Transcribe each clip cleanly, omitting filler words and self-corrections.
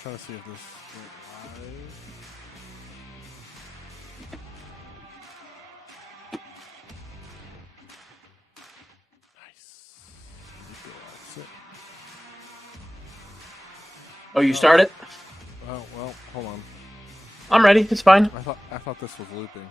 trying to see if this went live. Nice. Go exit. Oh, you started? Oh well, hold on. I'm ready. It's fine. I thought this was looping.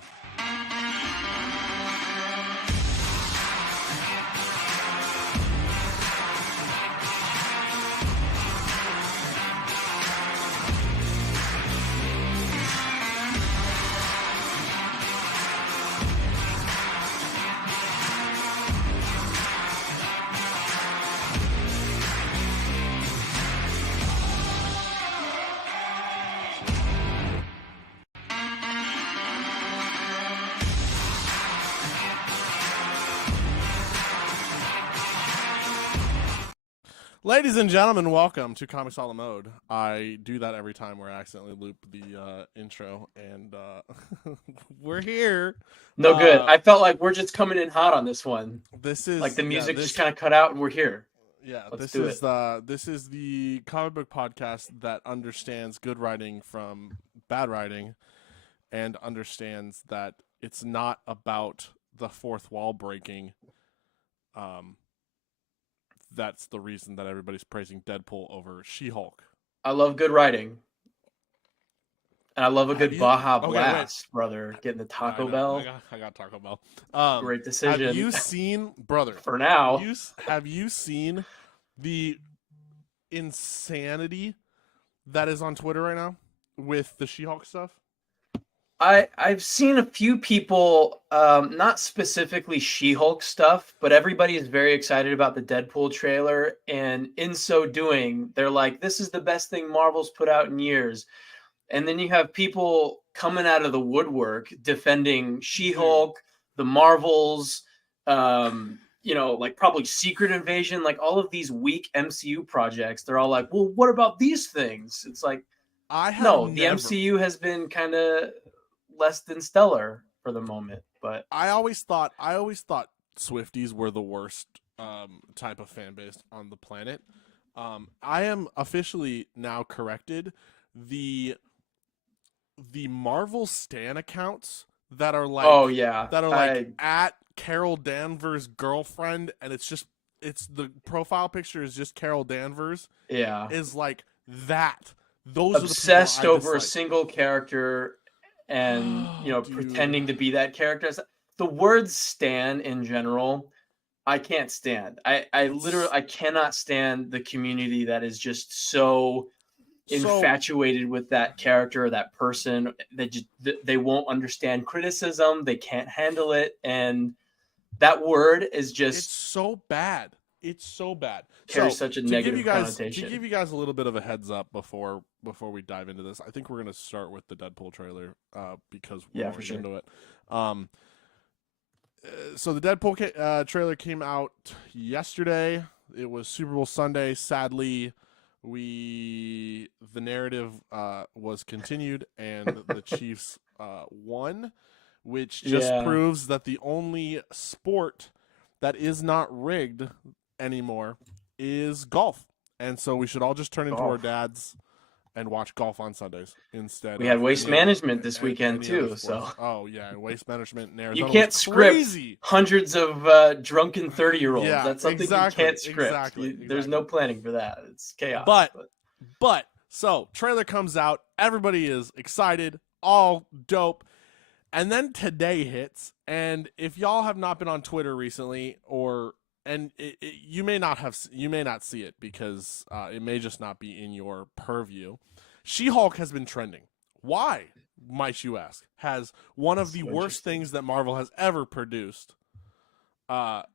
Ladies and gentlemen, welcome to Comics All Mode. I do that every time where I accidentally loop the intro, and we're here. No good. I felt like we're just coming in hot on this one. This is like the music just kind of cut out, and we're here. Yeah, Let's this is the comic book podcast that understands good writing from bad writing, and understands that it's not about the fourth wall breaking. That's the reason that everybody's praising Deadpool over She-Hulk. I love good writing. And I love a good Baja Blast, brother. Getting the Taco Bell. I got Taco Bell. Great decision. Have you seen, brother? For now. Have you seen the insanity that is on Twitter right now with the She-Hulk stuff? I've seen a few people, not specifically She-Hulk stuff, but everybody is very excited about the Deadpool trailer. And in so doing, they're like, this is the best thing Marvel's put out in years. And then you have people coming out of the woodwork defending She-Hulk, the Marvels, like probably Secret Invasion, like all of these weak MCU projects. They're all like, well, what about these things? It's like, the MCU has been kind of less than stellar for the moment. But I always thought Swifties were the worst type of fan base on the planet. I am officially now corrected. The Marvel Stan accounts that are like at Carol Danvers' girlfriend, and it's the profile picture is just Carol Danvers. Yeah, is like that. Those obsessed are the over a single character, and pretending to be that character. The word "stan" in general, I can't stand. I cannot stand the community that is just so infatuated with that character or that person. They won't understand criticism. They can't handle it, and that word is just so bad. It's so bad. Carries such a negative connotation. To give you guys a little bit of a heads up before we dive into this, I think we're going to start with the Deadpool trailer because we're into it. So the Deadpool trailer came out yesterday. It was Super Bowl Sunday. Sadly, the narrative was continued, and the Chiefs won, which just proves that the only sport that is not rigged anymore is golf. And so we should all just turn into our dads and watch golf on Sundays instead. We had Waste Management this weekend too. And Waste Management in Arizona. You can't script hundreds of drunken 30-year-olds. Yeah, that's something you can't script. There's no planning for that. It's chaos. But so trailer comes out, everybody is excited, all dope. And then today hits, and if y'all have not been on Twitter recently, you may not see it because it may just not be in your purview. She-Hulk has been trending. Why, might you ask? Has one of the worst things that Marvel has ever produced. Why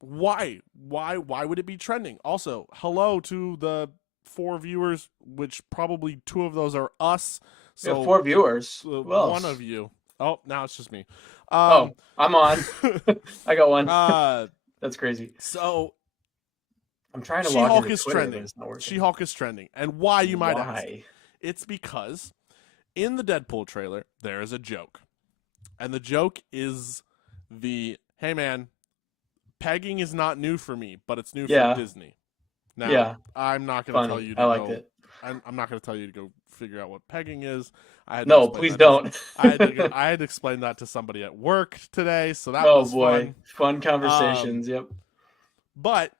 would it be trending? Also, hello to the 4 viewers, which probably 2 of those are us. So 4 viewers. One of you. Oh, now it's just me. I'm on. I got one. That's crazy. So I'm trying to log into Twitter, trending. She-Hulk is trending. And why, you might ask? It's because in the Deadpool trailer, there is a joke. And the joke is hey man, pegging is not new for me, but it's new for Disney. Now, I'm not going to tell you to I'm not going to tell you to go figure out what pegging is. I had to No, explain please that don't. I had to explain that to somebody at work today, so that Oh was boy, fun. fun conversations. Yep. But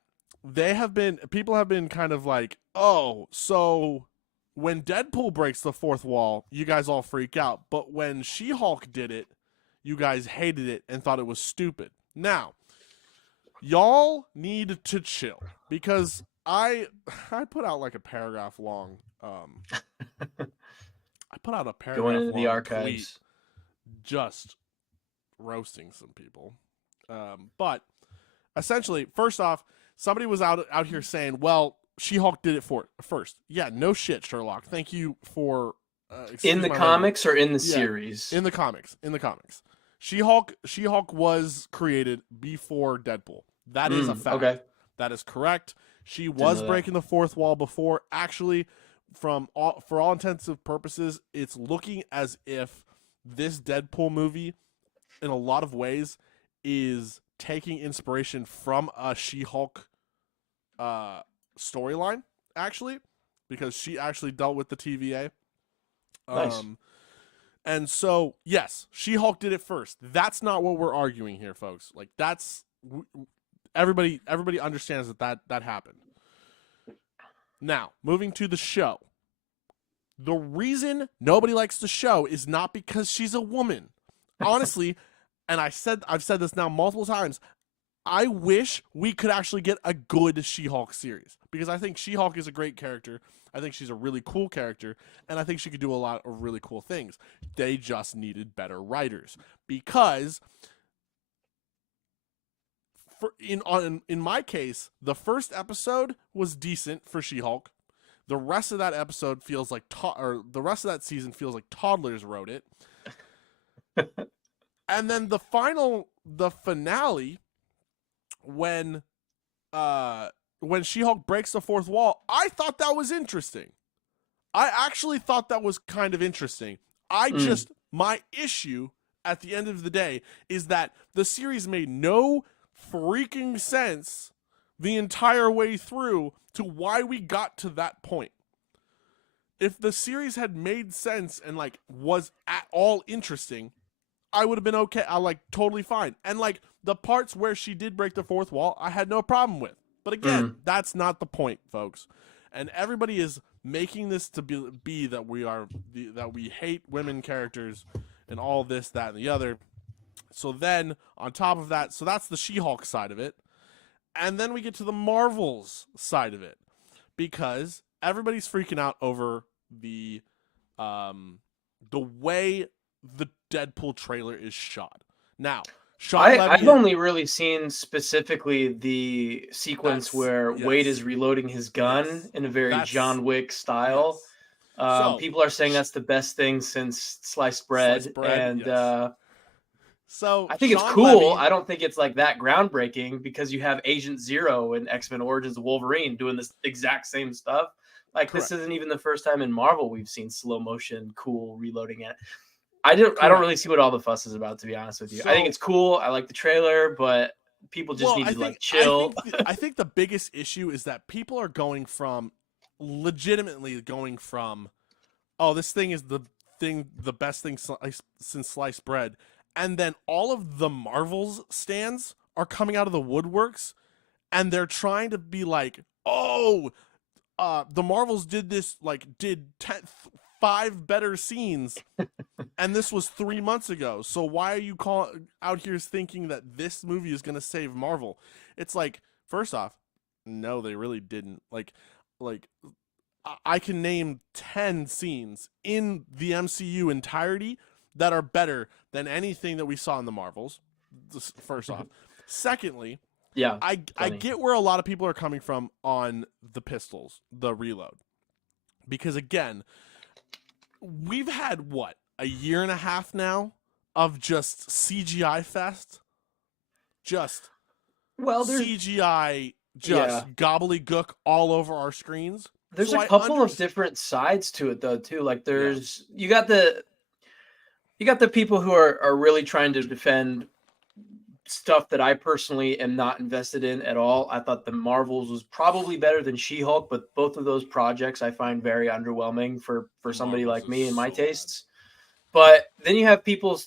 people have been kind of like, oh, so when Deadpool breaks the fourth wall, you guys all freak out. But when She-Hulk did it, you guys hated it and thought it was stupid. Now, y'all need to chill because I put out like a paragraph long I put out a Going paragraph into the long tweet archives. just roasting some people. But essentially, first off, somebody was out here saying, "Well, She-Hulk did it first." Yeah, no shit, Sherlock. Thank you for In excuse the my language. comics or in the Yeah, series? in the comics. In the comics, She-Hulk was created before Deadpool. That is a fact. Okay. That is correct. She Didn't was know that. breaking the fourth wall before. Actually, for all intents and purposes, it's looking as if this Deadpool movie, in a lot of ways, is taking inspiration from a She-Hulk storyline, actually, because she actually dealt with the TVA. Nice. And so, yes, She-Hulk did it first. That's not what we're arguing here, folks. Like, that's everybody understands that happened. Now, moving to the show. The reason nobody likes the show is not because she's a woman. Honestly, and I've said this now multiple times, I wish we could actually get a good She-Hulk series because I think She-Hulk is a great character. I think she's a really cool character, and I think she could do a lot of really cool things. They just needed better writers because in my case, the first episode was decent for She-Hulk. The rest of that episode feels like the rest of that season feels like toddlers wrote it. And then the finale when She-Hulk breaks the fourth wall, I thought that was interesting. I actually thought that was kind of interesting. My issue at the end of the day is that the series made no freaking sense the entire way through to why we got to that point. If the series had made sense and like was at all interesting, I would have been okay. I like totally fine. And like the parts where she did break the fourth wall, I had no problem with. But again, that's not the point, folks. And everybody is making this to be that we hate women characters and all this, that, and the other. So then on top of that, so that's the She-Hulk side of it. And then we get to the Marvels side of it because everybody's freaking out over the way the Deadpool trailer is shot. Now, I've only really seen specifically the sequence where Wade is reloading his gun in a very John Wick style. Yes. People are saying that's the best thing since sliced bread. So I think it's cool. I don't think it's like that groundbreaking because you have Agent Zero in X-Men Origins of Wolverine doing this exact same stuff. Like Correct. This isn't even the first time in Marvel we've seen slow motion, cool reloading it. I don't really see what all the fuss is about, to be honest with you. I think it's cool. I like the trailer, but people just need to chill. I think the biggest issue is that people are legitimately going from, oh, this thing is the best thing since sliced bread. And then all of the Marvels stands are coming out of the woodworks and they're trying to be like, oh, the Marvels did this, like did 5 better scenes and this was 3 months ago. So why are you out here thinking that this movie is going to save Marvel? It's like, first off, no, they really didn't. Like I can name 10 scenes in the MCU entirety that are better than anything that we saw in the Marvels. First off. Secondly, yeah, I get where a lot of people are coming from on the pistols, the reload. Because again, we've had a year and a half now of just CGI fest. Just CGI gobbledygook all over our screens. There's a couple of different sides to it though too. Like you got the people who are really trying to defend stuff that I personally am not invested in at all. I thought the Marvels was probably better than She-Hulk, but both of those projects I find very underwhelming for somebody Marvels like is me and my so bad. tastes. But then you have people,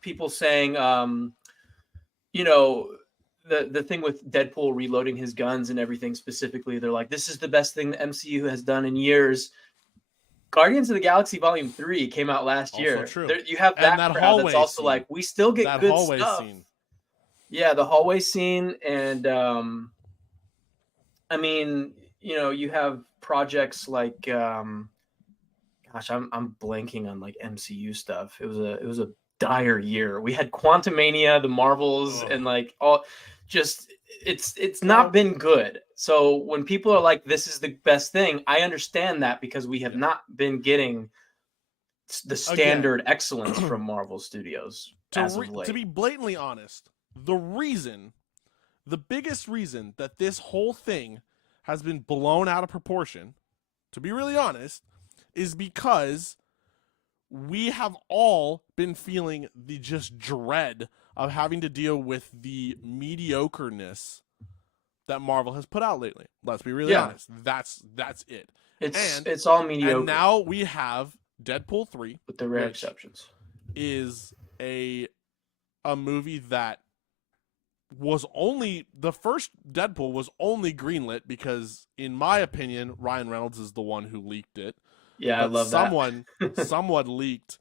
people saying, you know, the thing with Deadpool reloading his guns and everything specifically, they're like, this is the best thing the MCU has done in years. Guardians of the Galaxy Volume 3 came out last Also year. true. There, you have And that that crowd that's hallway also scene. like, we still get That good hallway stuff. scene. Yeah, the hallway scene. And I mean, you have projects like gosh, I'm blanking on like MCU stuff. It was a dire year. We had Quantumania, the Marvels, Ugh. and like all just it's Well, not been good. So when people are like, this is the best thing, I understand that because we have yeah. not been getting the Again, standard excellence from Marvel Studios as of to late. be blatantly honest, the biggest reason that this whole thing has been blown out of proportion, to be really honest, is because we have all been feeling the just dread of having to deal with the mediocreness that Marvel has put out lately. Let's be really Yeah, honest. That's it. it's all mediocre And now we have Deadpool 3, with the rare which exceptions. is a movie that was only the first Deadpool was only greenlit because, in my opinion, Ryan Reynolds is the one who leaked it. Yeah, I But love that. someone leaked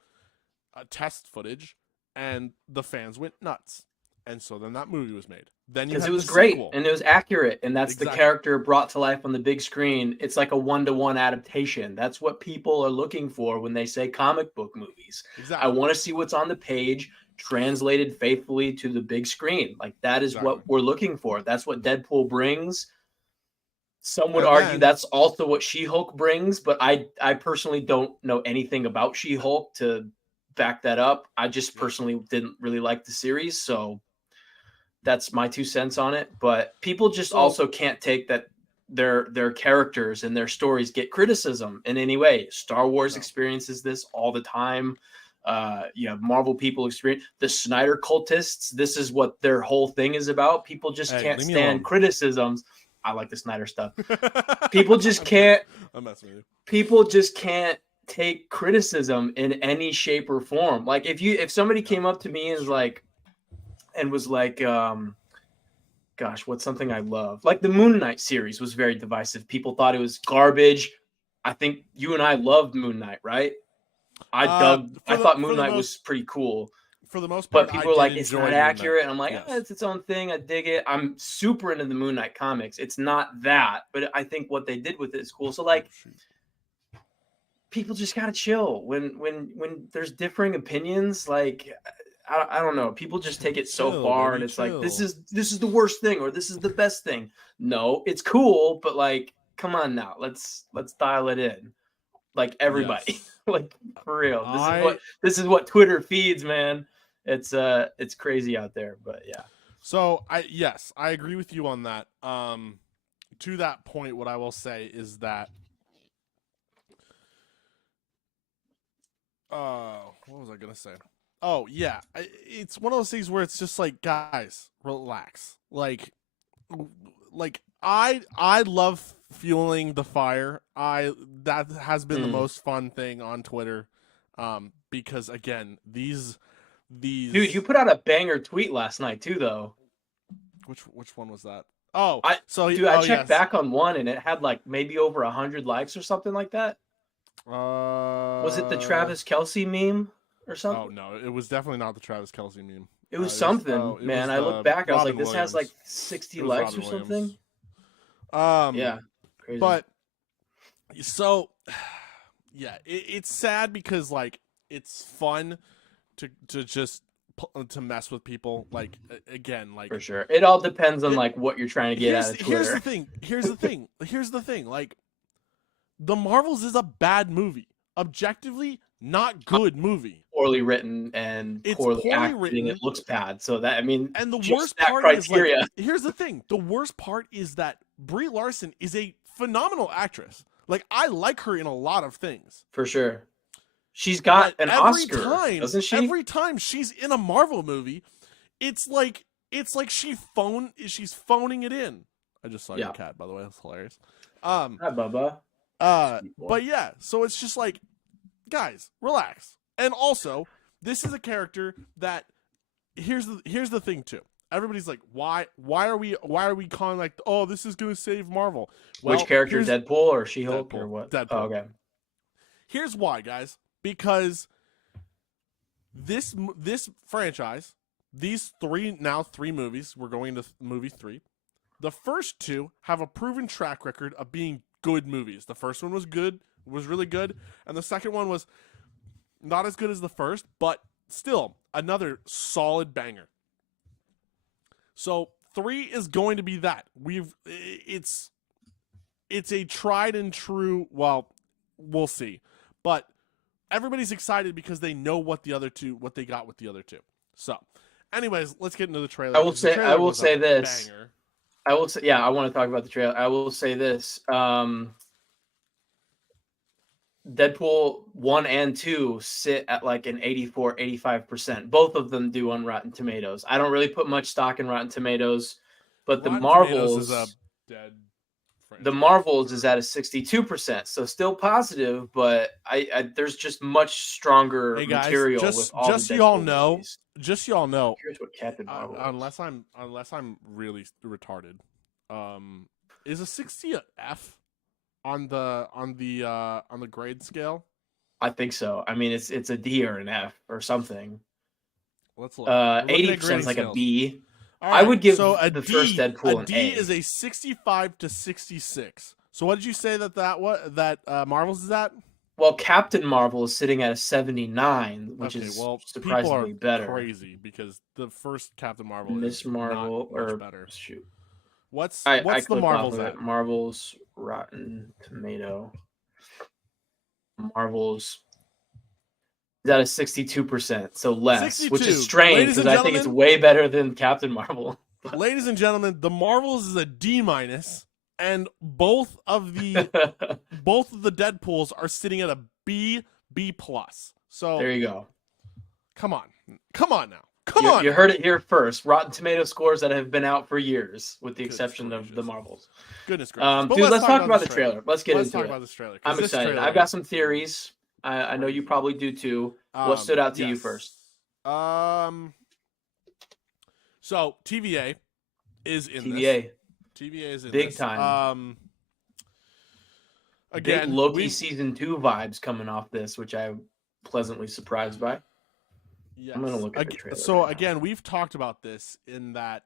test footage, and the fans went nuts, and so then that movie was made. Then you Because have it was the great sequel. and it was accurate, and that's the Exactly. character brought to life on the big screen. It's like a 1-to-1 adaptation. That's what people are looking for when they say comic book movies. I Exactly. want to see what's on the page translated faithfully to the big screen. Like that is Exactly. what we're looking for. That's what Deadpool brings. Some would And argue then that's also what She-Hulk brings, but I personally don't know anything about She-Hulk to back that up. I just Yep. personally didn't really like the series, so that's my 2 cents on it. But people just So also can't take that their characters and their stories get criticism in any way. Star Wars no. experiences this all the time. Marvel people experience the Snyder cultists. This is what their whole thing is about. People just Hey, can't leave me stand alone. criticisms. I like the Snyder stuff. People just can't. I'm messing with you. People just can't take criticism in any shape or form. Like if somebody came up to me and was like, gosh, what's something I love? Like the Moon Knight series was very divisive. People thought it was garbage. I think you and I loved Moon Knight, right? I thought Moon Knight was pretty cool. For the most But part, people I are did like, it's enjoy not Moon Knight. accurate. And I'm like, Yes. it's its own thing. I dig it. I'm super into the Moon Knight comics. It's not that, but I think what they did with it is cool. So like, people just gotta chill when there's differing opinions. Like, I don't know. People just take it so Chill, far, baby, and it's chill. like this is the worst thing, or this is the best thing. No, it's cool, but like, come on now, let's dial it in. Like everybody, Yes. like for real. This is what Twitter feeds, man. It's crazy out there, but yeah. So I agree with you on that. To that point, what I will say is that what was I gonna say? Oh yeah, it's one of those things where it's just like, guys, relax. Like I love fueling the fire. That has been the most fun thing on Twitter, because again, these Dude, you put out a banger tweet last night too, though. which one was that? Oh, I checked yes. back on one and it had like maybe over 100 likes or something like that. Was it the Travis Kelce meme or something? Oh no, it was definitely not the Travis Kelce meme. It was something, man. I look back, I was like, this has like 60 likes or something. Yeah, crazy. But so yeah, it's sad because like it's fun to just to mess with people. Like again, like for sure, it all depends on like what you're trying to get out of Twitter. Here's the thing. Like, The Marvels is a bad movie, objectively not good movie. Poorly written and poorly acting. Written. It looks bad. So that, I mean, and the worst part is like, here's the thing. The worst part is that Brie Larson is a phenomenal actress. Like, I like her in a lot of things. For sure. She's got an Oscar, doesn't she? Every time she's in a Marvel movie, it's like she's phoning it in. I just saw your cat, by the way. That's hilarious. Hi, Bubba. Sweet boy. But yeah, so it's just like, guys, relax. And also, this is a character that here's the thing too. Everybody's like, why are we calling like, oh, this is gonna save Marvel? Well, which character, Deadpool or She-Hulk or what? Deadpool. Oh, okay. Here's why, guys. Because this franchise, these three movies, we're going into movie 3. The first 2 have a proven track record of being good movies. The first one was good, was really good, and the second one was not as good as the first, but still another solid banger. So 3 is going to be that. It's a tried and true. Well, we'll see, but everybody's excited because they know what they got with the other 2. So, anyways, let's get into the trailer. I will say this. Banger. I will say, I want to talk about the trailer. I will say this. Deadpool 1 and 2 sit at like an 84, 85%. Both of them do on Rotten Tomatoes. I don't really put much stock in Rotten Tomatoes, but Rotten the Marvels is a dead franchise. The Marvels is at a 62%, so still positive, but I there's just much stronger material with all just the so y'all Deadpool know, movies. just so y'all know, Here's what Captain Marvel is. unless I'm really retarded, is a 60 a F on the grade scale? I think so. I mean, it's a D or an F or something. Let's look. 80% is like scales. a B. Right, I would give so the first Deadpool a an D A. is a 65 to 66. So what did you say that Marvel's is at? Well, Captain Marvel is sitting at a 79, which is surprisingly better. Crazy because the first Captain Marvel Miss is Marvel not much better. Shoot. What's I the Marvel's off of at? Marvel's Rotten Tomato. Marvel's is at a 62%, so less, 62. which is strange because I think it's way better than Captain Marvel. Ladies and gentlemen, the Marvels is a D-, and both of the Deadpools are sitting at a B+. So there you go. Come on now. Come on. You heard it here first. Rotten Tomato scores that have been out for years, with the exception of the Marvels. Goodness gracious. Dude, let's talk about the trailer. Let's get into it. Let's talk about this trailer. I'm excited. I've got some theories. I know you probably do too. What stood out to you first? So TVA is in TVA. this. TVA is in big this. time. Again, big Loki season 2 vibes coming off this, which I'm pleasantly surprised by. Yes. I'm gonna look at the trailer. So again, we've talked about this in that.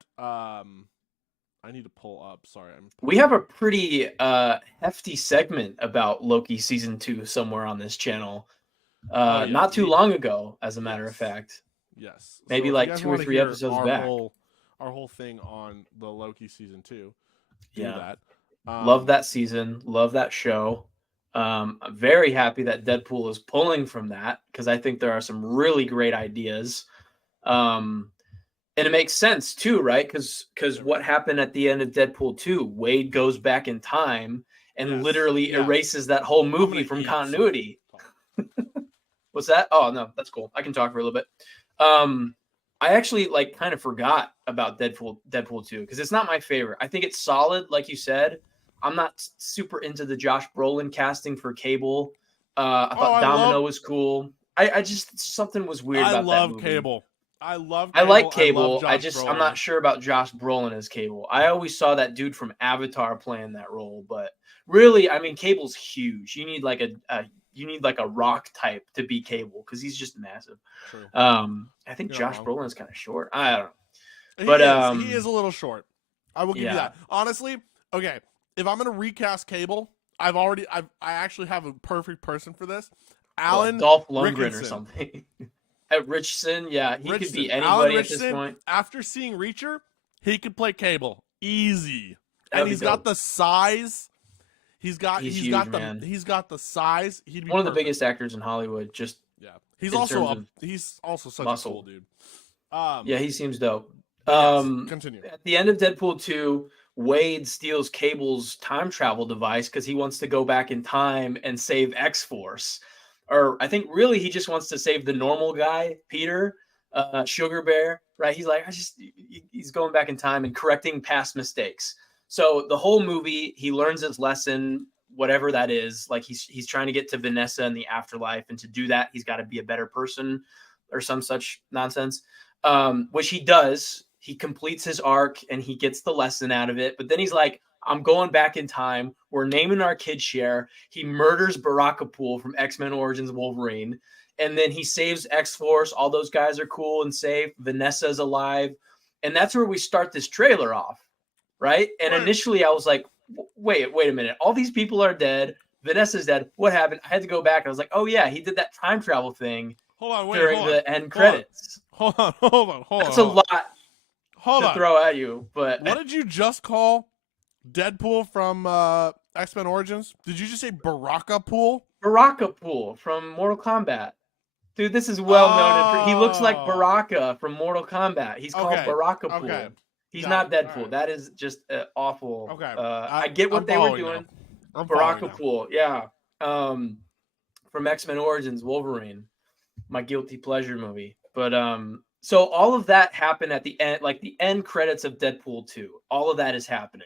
I need to pull up. Sorry, we have a pretty hefty segment about Loki season 2 somewhere on this channel. Not too long ago, as a matter of fact. Yes. Maybe so like 2 or 3 episodes back. Our whole thing on the Loki season 2. That. Love that season. Love that show. I'm very happy that Deadpool is pulling from that because I think there are some really great ideas. And it makes sense too, right? Because what happened at the end of Deadpool 2, Wade goes back in time and literally erases that whole movie from continuity. What's that? Oh, no, that's cool. I can talk for a little bit. I actually kind of forgot about Deadpool 2 because it's not my favorite. I think it's solid, like you said. I'm not super into the Josh Brolin casting for Cable. I thought Domino was cool. I just something was weird about that movie. Cable. I like Cable. Brolin. I'm not sure about Josh Brolin as Cable. I always saw that dude from Avatar playing that role, but really, I mean, Cable's huge. You need like a rock type to be Cable because he's just massive. True. I think Josh Brolin is kind of short. I don't know. But he is a little short. I will give you that. Honestly, okay. If I'm gonna recast Cable, I actually have a perfect person for this. Dolph Lundgren or something. At Richardson, he could be anybody at this point. After seeing Reacher, he could play Cable easy, and he's got the size. He's got the size. He'd be one of the biggest actors in Hollywood. He's also such muscle. a cool dude. He seems dope. Continue. At the end of Deadpool 2, Wade steals Cable's time travel device because he wants to go back in time and save X-Force. Or I think really he just wants to save the normal guy, Peter. Sugar Bear, right? He's like, he's going back in time and correcting past mistakes. So the whole movie, he learns his lesson, whatever that is. Like he's trying to get to Vanessa in the afterlife, and to do that, he's got to be a better person, or some such nonsense. Which he does. He completes his arc and he gets the lesson out of it. But then he's like, I'm going back in time. We're naming our kid Cher. He murders Barakapool from X-Men Origins Wolverine. And then he saves X-Force. All those guys are cool and safe. Vanessa's alive. And that's where we start this trailer off, right? And initially I was like, wait a minute. All these people are dead. Vanessa's dead. What happened? I had to go back. I was like, oh, yeah, he did that time travel thing during the end credits. Hold on. That's a lot to throw at you. But what did you just call Deadpool from X-Men Origins? Did you just say Barakapool? Barakapool from Mortal Kombat. Dude, this is well known. He looks like Baraka from Mortal Kombat. He's called Barakapool. Okay. He's not Deadpool. Right. That is just awful. Okay. I get what they were doing. Barakapool, yeah. From X-Men Origins Wolverine, my guilty pleasure movie. But so all of that happened at the end, like the end credits of Deadpool 2. All of that is happening,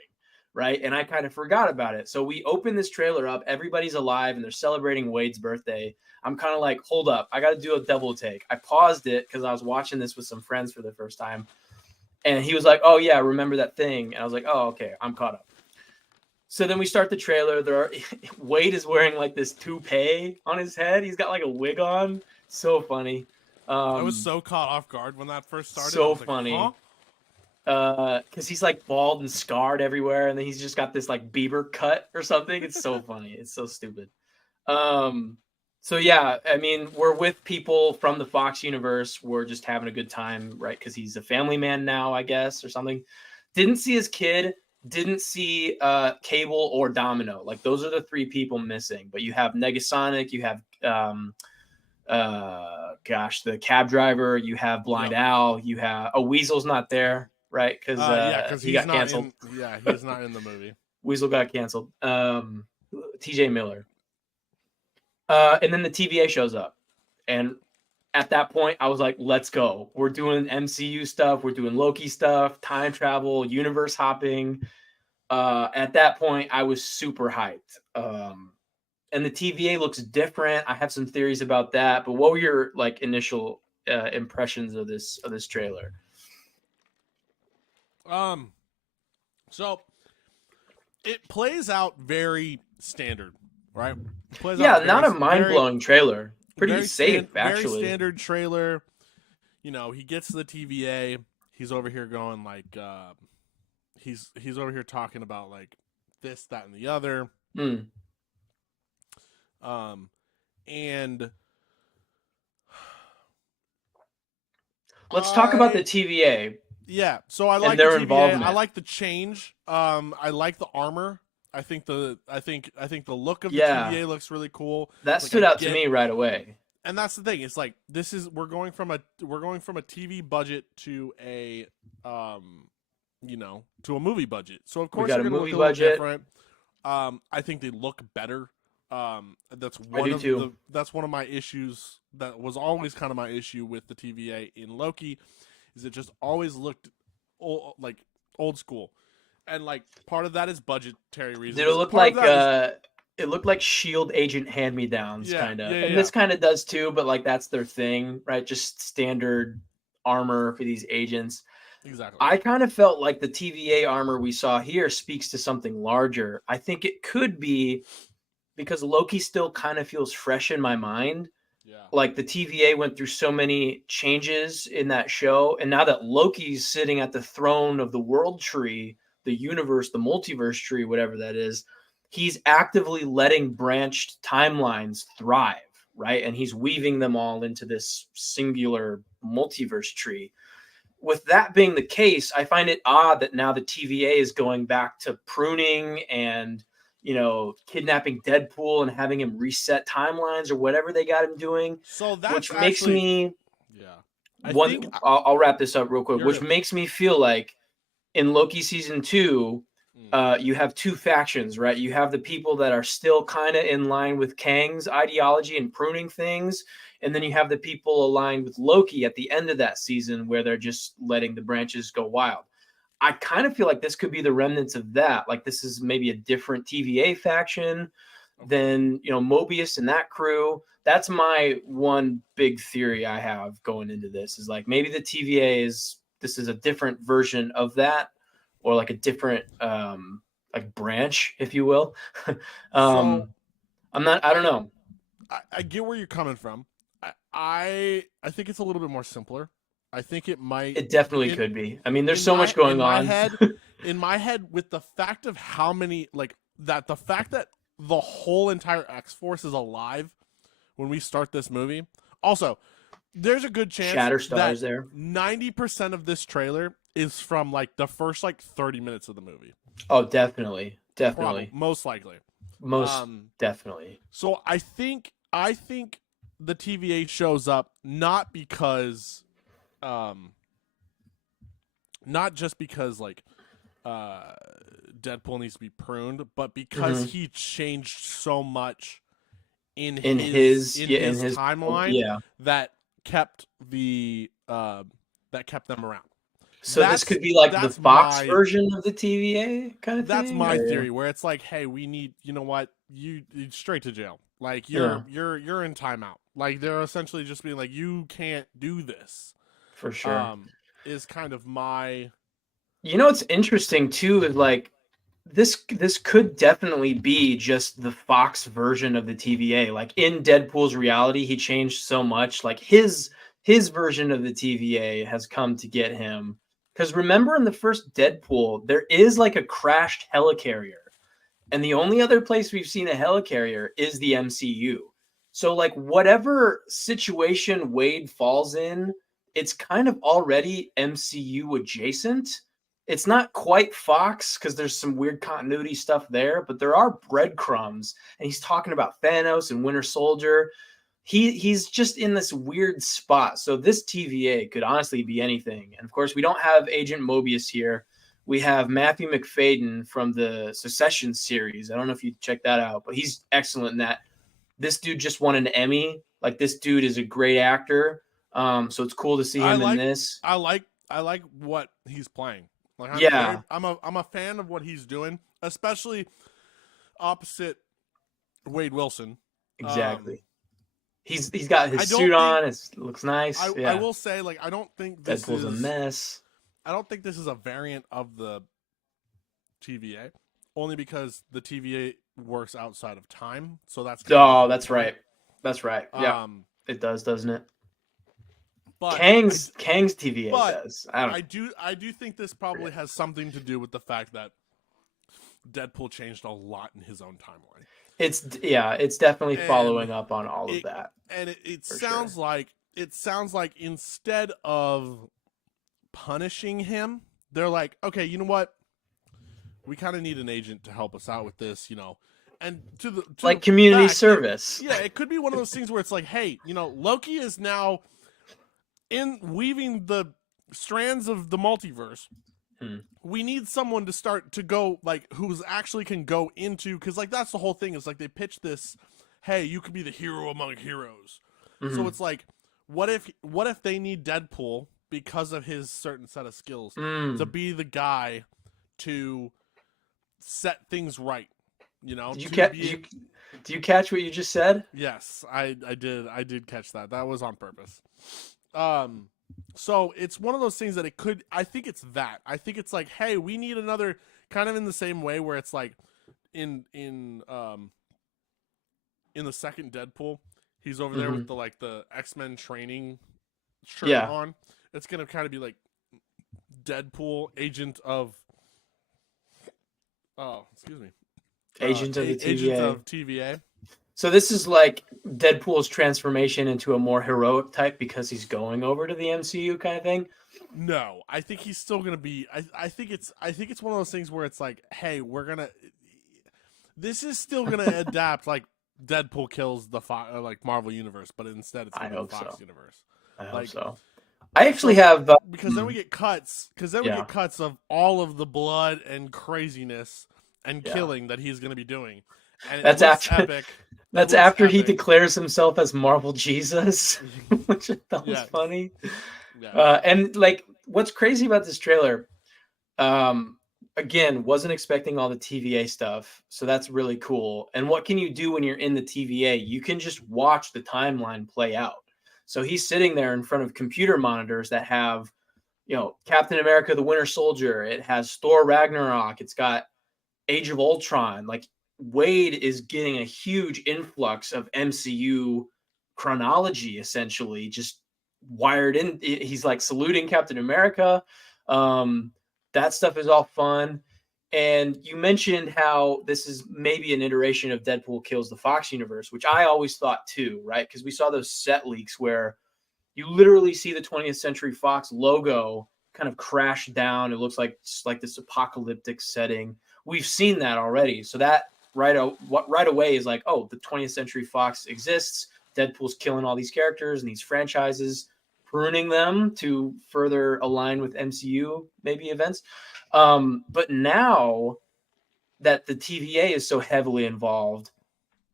right? And I kind of forgot about it. So we open this trailer up. Everybody's alive, and they're celebrating Wade's birthday. I'm kind of like, hold up. I got to do a double take. I paused it because I was watching this with some friends for the first time. And he was like, oh, yeah, remember that thing? And I was like, oh, okay, I'm caught up. So then we start the trailer. Wade is wearing like this toupee on his head. He's got like a wig on. So funny. I was so caught off guard when that first started. So funny. Like, huh? Because he's like bald and scarred everywhere, and then he's just got this like Bieber cut or something. It's so funny. It's so stupid. So yeah, I mean, we're with people from the Fox universe. We're just having a good time, right? Because he's a family man now, I guess, or something. Didn't see his kid. Didn't see Cable or Domino. Like those are the three people missing. But you have Negasonic. You have the cab driver. You have Blind Owl. You have Weasel's not there, right? Because he got canceled. He's not in the movie. Weasel got canceled. TJ Miller. And then the TVA shows up. And at that point, I was like, let's go. We're doing MCU stuff. We're doing Loki stuff, time travel, universe hopping. At that point, I was super hyped. And the TVA looks different. I have some theories about that. But what were your like initial impressions of this trailer? So it plays out very standard, right? Not a mind-blowing trailer. Pretty safe, actually. Very standard trailer. You know, he gets to the TVA. He's over here going like, he's over here talking about like this, that, and the other. And let's talk about the TVA. Yeah, so I like their involvement. I like the change. I like the armor. I think the look of the TVA looks really cool. That stood out to me right away. And that's the thing. It's like we're going from a TV budget to a to a movie budget. So of course they're going to look a little different. I think they look better. That's one of my issues. That was always kind of my issue with the TVA in Loki, is it just always looked old school. And like part of that is budgetary reasons. It looked like it looked like Shield agent hand-me-downs, kind of. And this kind of does too, but like that's their thing, right? Just standard armor for these agents. Exactly. I kind of felt like the TVA armor we saw here speaks to something larger. I think it could be because Loki still kind of feels fresh in my mind. Yeah. Like the TVA went through so many changes in that show, and now that Loki's sitting at the throne of the world tree, the universe, the multiverse tree, whatever that is, he's actively letting branched timelines thrive, right? And he's weaving them all into this singular multiverse tree. With that being the case, I find it odd that now the TVA is going back to pruning and, kidnapping Deadpool and having him reset timelines or whatever they got him doing. So that's which makes me, yeah. I'll wrap this up real quick, which makes me feel like in Loki season 2, you have two factions, right? You have the people that are still kind of in line with Kang's ideology and pruning things, And then you have the people aligned with Loki at the end of that season where they're just letting the branches go wild. I kind of feel like this could be the remnants of that. Like this is maybe a different TVA faction than, you know, Mobius and that crew. That's my one big theory I have going into this, is like maybe the TVA this is a different version of that, or like a different like branch, if you will. So I don't know. I get where you're coming from. I think it's a little bit more simpler. I think it might. It definitely could be. I mean, there's so much in going my on. head. In my head, with the fact of how many, like that, the fact that the whole entire X-Force is alive when we start this movie. Also, there's a good chance Shatterstar's that there. 90% of this trailer is from like the first like 30 minutes of the movie. Oh, definitely. Definitely. Most likely. Most definitely. So I think the TVA shows up not because not just because like Deadpool needs to be pruned, but because he changed so much in his timeline that kept them around. So this could be like the Fox version of the TVA kind of thing. That's my theory, where it's like, hey, we need, you know what, you straight to jail. Like you're in timeout. Like they're essentially just being like, you can't do this. For sure. Is kind of my. You know what's interesting too is like this could definitely be just the Fox version of the TVA. Like in Deadpool's reality, he changed so much. Like his version of the TVA has come to get him. Because remember in the first Deadpool, there is like a crashed helicarrier. And the only other place we've seen a helicarrier is the MCU. So like whatever situation Wade falls in, it's kind of already MCU adjacent. It's not quite Fox because there's some weird continuity stuff there, but there are breadcrumbs. And he's talking about Thanos and Winter Soldier. He's just in this weird spot. So this TVA could honestly be anything. And of course, we don't have Agent Mobius here. We have Matthew McFadden from the Succession series. I don't know if you checked that out, but he's excellent in that. This dude just won an Emmy. Like this dude is a great actor. So it's cool to see him in this. I like what he's playing. Like I'm a fan of what he's doing, especially opposite Wade Wilson. Exactly. He's got his suit on. It looks nice. I will say, like, I don't think this Deadpool's a mess. I don't think this is a variant of the TVA, only because the TVA works outside of time. So that's that's right. That's right. Yeah, it does, doesn't it? But Kang's TVA does. I do think this probably has something to do with the fact that Deadpool changed a lot in his own timeline. It's definitely following up on all of that. And it sounds like instead of punishing him, they're like, okay, you know what? We kind of need an agent to help us out with this, you know. And to like community service. It could be one of those things where it's like, hey, you know, Loki is now in weaving the strands of the multiverse. We need someone to start to go, like, who's actually can go into, because like that's the whole thing, is like they pitch this, hey, you could be the hero among heroes. So it's like, what if they need Deadpool because of his certain set of skills to be the guy to set things right, you know? Do you catch what you just said? Yes, I did catch that. That was on purpose. So it's one of those things that it could, I think it's that. I think it's like, hey, we need another, kind of in the same way where it's like in the second Deadpool, he's over there with the X-Men training shirt on. It's going to kind of be like Deadpool, agent of Agent of the TVA. Agent of TVA. So this is like Deadpool's transformation into a more heroic type because he's going over to the MCU kind of thing. No, I think he's still gonna be. I think it's one of those things where it's like, hey, this is still gonna adapt like Deadpool kills the Marvel universe, but instead it's gonna be the Fox universe. I hope so. I actually have because then we get cuts. Because then we get cuts of all of the blood and craziness and killing that he's gonna be doing. and it That's looks after epic. It that's looks after he epic. declares himself as Marvel Jesus, which I thought was Yes, funny. yes. And like, what's crazy about this trailer? Um, again, wasn't expecting all the TVA stuff, so that's really cool. And what can you do when you're in the TVA? You can just watch the timeline play out. So he's sitting there in front of computer monitors that have, Captain America: The Winter Soldier. It has Thor Ragnarok. It's got Age of Ultron. Like, Wade is getting a huge influx of MCU chronology, essentially, just wired in. He's like saluting Captain America. Um, that stuff is all fun. And you mentioned how this is maybe an iteration of Deadpool Kills the Fox universe, which I always thought too, right? Because we saw those set leaks where you literally see the 20th Century Fox logo kind of crash down. It looks like just like this apocalyptic setting. We've seen that already, so that right away is like, oh, the 20th Century Fox exists. Deadpool's killing all these characters and these franchises, pruning them to further align with MCU maybe events. But now that the TVA is so heavily involved,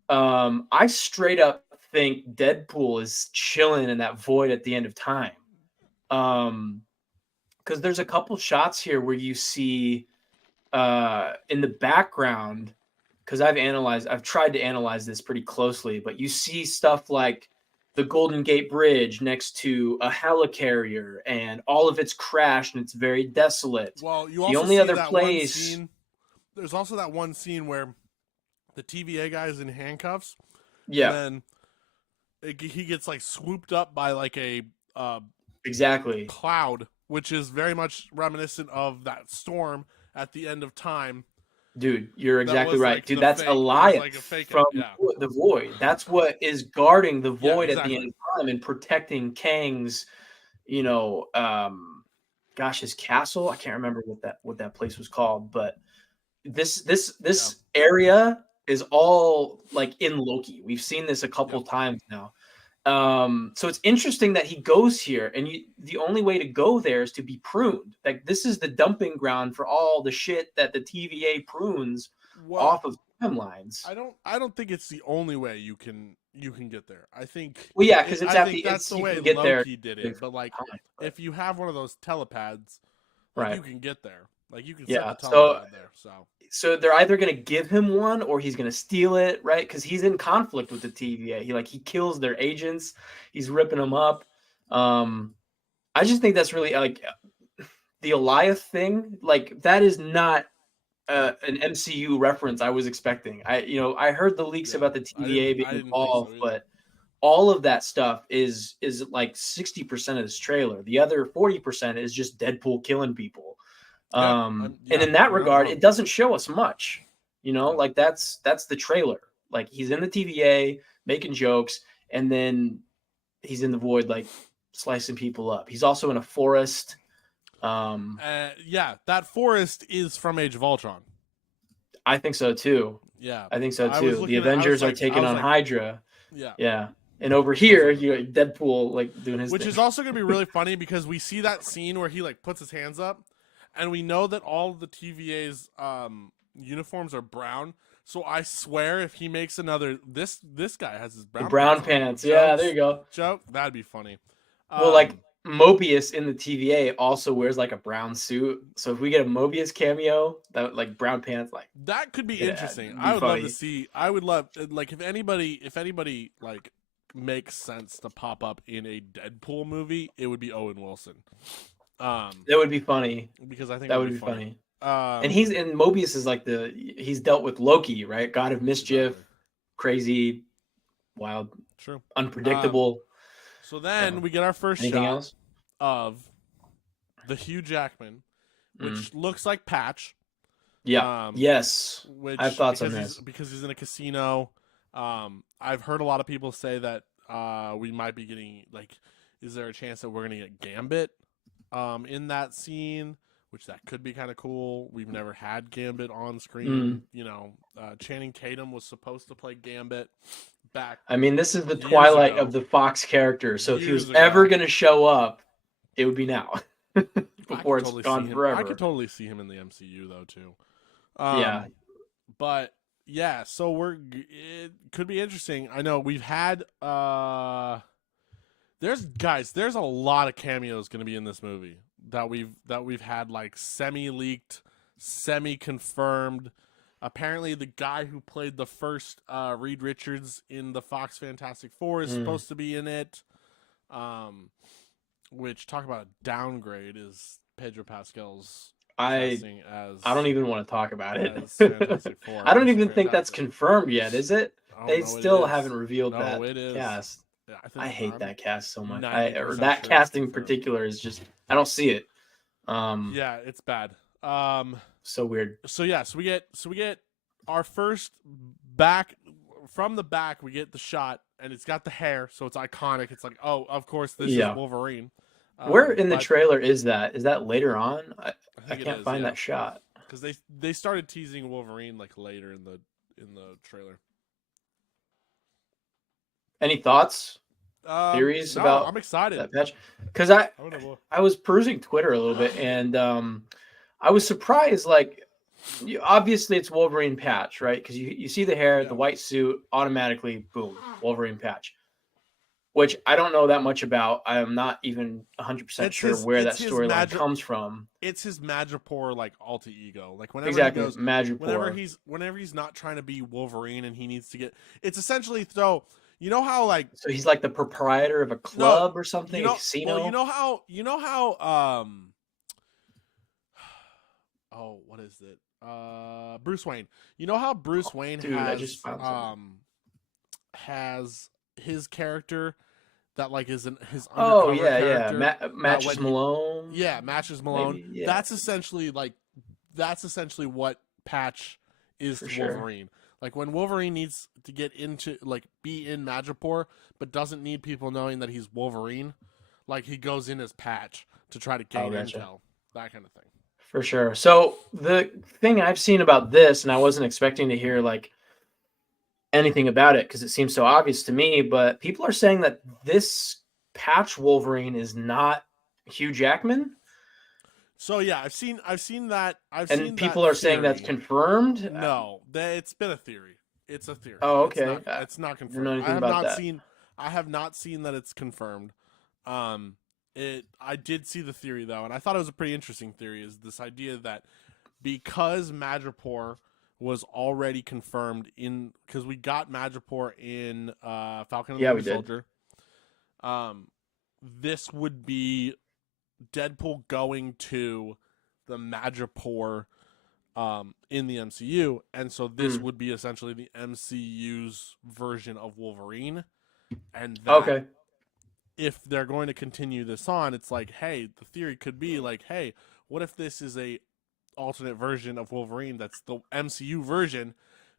I straight up think Deadpool is chilling in that void at the end of time. Because there's a couple shots here where you see in the background, because I've tried to analyze this pretty closely, but you see stuff like the Golden Gate Bridge next to a helicarrier, and all of it's crashed and it's very desolate. Well, you The also only see other that one place, scene. There's also that one scene where the TVA guy is in handcuffs, and yeah, then he gets like swooped up by like a exactly. cloud, which is very much reminiscent of that storm at the end of time. Dude, you're That exactly was right. like Dude, the that's fake. It was like Elias a fake from out. Yeah, the Void. That's what is guarding the yeah, Void at the exactly. end of time and protecting Kang's, you know, gosh, his castle. I can't remember what that place was called, but this area is all like in Loki. We've seen this a couple Yep. times now. So it's interesting that he goes here, and the only way to go there is to be pruned. Like, this is the dumping ground for all the shit that the TVA prunes Well, off of timelines. I don't think it's the only way you can get there. Well, yeah, because I think that's the you way can get there Loki did with it. But like, time, if you have one of those telepads, like right? you can get there. Like you can set Yeah. the So telepad there. So so they're either going to give him one or he's going to steal it, right? Because he's in conflict with the TVA. He kills their agents. He's ripping them up. I just think that's really like the Elias thing. Like, that is not an MCU reference I was expecting. I heard the leaks yeah, about the TVA being I didn't think so involved, either. but all of that stuff is like 60% of this trailer. The other 40% is just Deadpool killing people. Yeah, And yeah, in that you're not regard, wrong. it doesn't show us much. No. Like, that's the trailer. Like, he's in the TVA making jokes, and then he's in the void, like, slicing people up. He's also in a forest. Yeah, that forest is from Age of Ultron. I think so too. Yeah, I think so I was too. The looking at. Avengers are taking on Hydra. Yeah. Yeah. And over I was here, like, you got Deadpool like doing his which thing. is also gonna be really funny because we see that scene where he like puts his hands up, and we know that all the TVA's uniforms are brown. So I swear, if he makes another, this guy has his The brown brown pants on. pants. Yeah, there you go. Joke, that'd be funny. Well, like, Mobius in the TVA also wears like a brown suit. So if we get a Mobius cameo, that like brown pants, like, that could be interesting. it'd be I would love to funny. see. I would love like if anybody like makes sense to pop up in a Deadpool movie, it would be Owen Wilson. That would be funny. Because I think That it would be be funny. And Um, Mobius is like he's dealt with Loki, right? God of mischief, exactly. crazy, wild, True. unpredictable. So then So, we get our first anything shot else? of the Hugh Jackman, which looks like Patch. Yeah. Yes. Which I have thoughts on because this. he's in a casino. I've heard a lot of people say that we might be getting like, is there a chance that we're gonna get Gambit in that scene? Which that could be kind of cool. We've never had Gambit on screen. Channing Tatum was supposed to play Gambit back I mean, this is the years twilight ago. of the Fox character. So if he Years was ever ago. going to show up, it would be now. Before it's gone I forever. could totally see him in the MCU though too. Yeah. But yeah, so it could be interesting. I know we've had there's a lot of cameos going to be in this movie that we've had like semi-leaked, semi-confirmed. Apparently the guy who played the first Reed Richards in the Fox Fantastic Four is supposed to be in it. Which, talk about a downgrade, is Pedro Pascal's casting as I don't even want to talk about it. Fantastic Four. I don't Mr. even think that's Fantastic. confirmed yet, is it? Oh They no, it still is. haven't revealed that No, it is. cast. Yeah, I hate that cast so much. Or 90% that sure it's casting in confirmed. particular is just, I don't see it. Yeah, it's bad. So weird. So yeah, so we get our first back from the back. We get the shot, and it's got the hair, so it's iconic. It's like, oh, of course, this is Wolverine. Where in the trailer is that? Is that later on? I can't find that shot. Because they started teasing Wolverine like later in the trailer. Any thoughts? Theories about? I'm excited. That patch? Because I was perusing Twitter a little bit, and I was surprised. Like, obviously it's Wolverine patch, right? Because you see the hair, the white suit, automatically, boom, Wolverine patch. Which I don't know that much about. I am not even 100% sure where that storyline comes from. It's his Madripoor like alter ego. Like whenever exactly he goes, Madripoor. whenever he's not trying to be Wolverine and he needs to get. It's essentially so. You know how like so he's like the proprietor of a club or something, a casino. Well, you know how oh, what is it? Bruce Wayne. You know how Bruce Wayne has his character that like is his undercover character. Matches Malone. Matches Malone. Maybe, yeah. That's essentially what Patch is to Wolverine. Like when Wolverine needs to get into like be in Madripoor, but doesn't need people knowing that he's Wolverine, like he goes in as Patch to try to gain intel, that kind of thing. For sure. So the thing I've seen about this, and I wasn't expecting to hear like anything about it because it seems so obvious to me, but people are saying that this Patch Wolverine is not Hugh Jackman. So yeah, I've seen that. And people are saying that's confirmed. No, it's been a theory. It's a theory. Oh, okay. It's not confirmed. I have not seen that it's confirmed. I did see the theory though, and I thought it was a pretty interesting theory. Is this idea that because Madripoor was already confirmed because we got Madripoor in Falcon and the Winter Soldier. This would be Deadpool going to the Madripoor in the MCU, and so this would be essentially the MCU's version of Wolverine. And if they're going to continue this on, it's like, hey, the theory could be like, hey, what if this is a alternate version of Wolverine that's the MCU version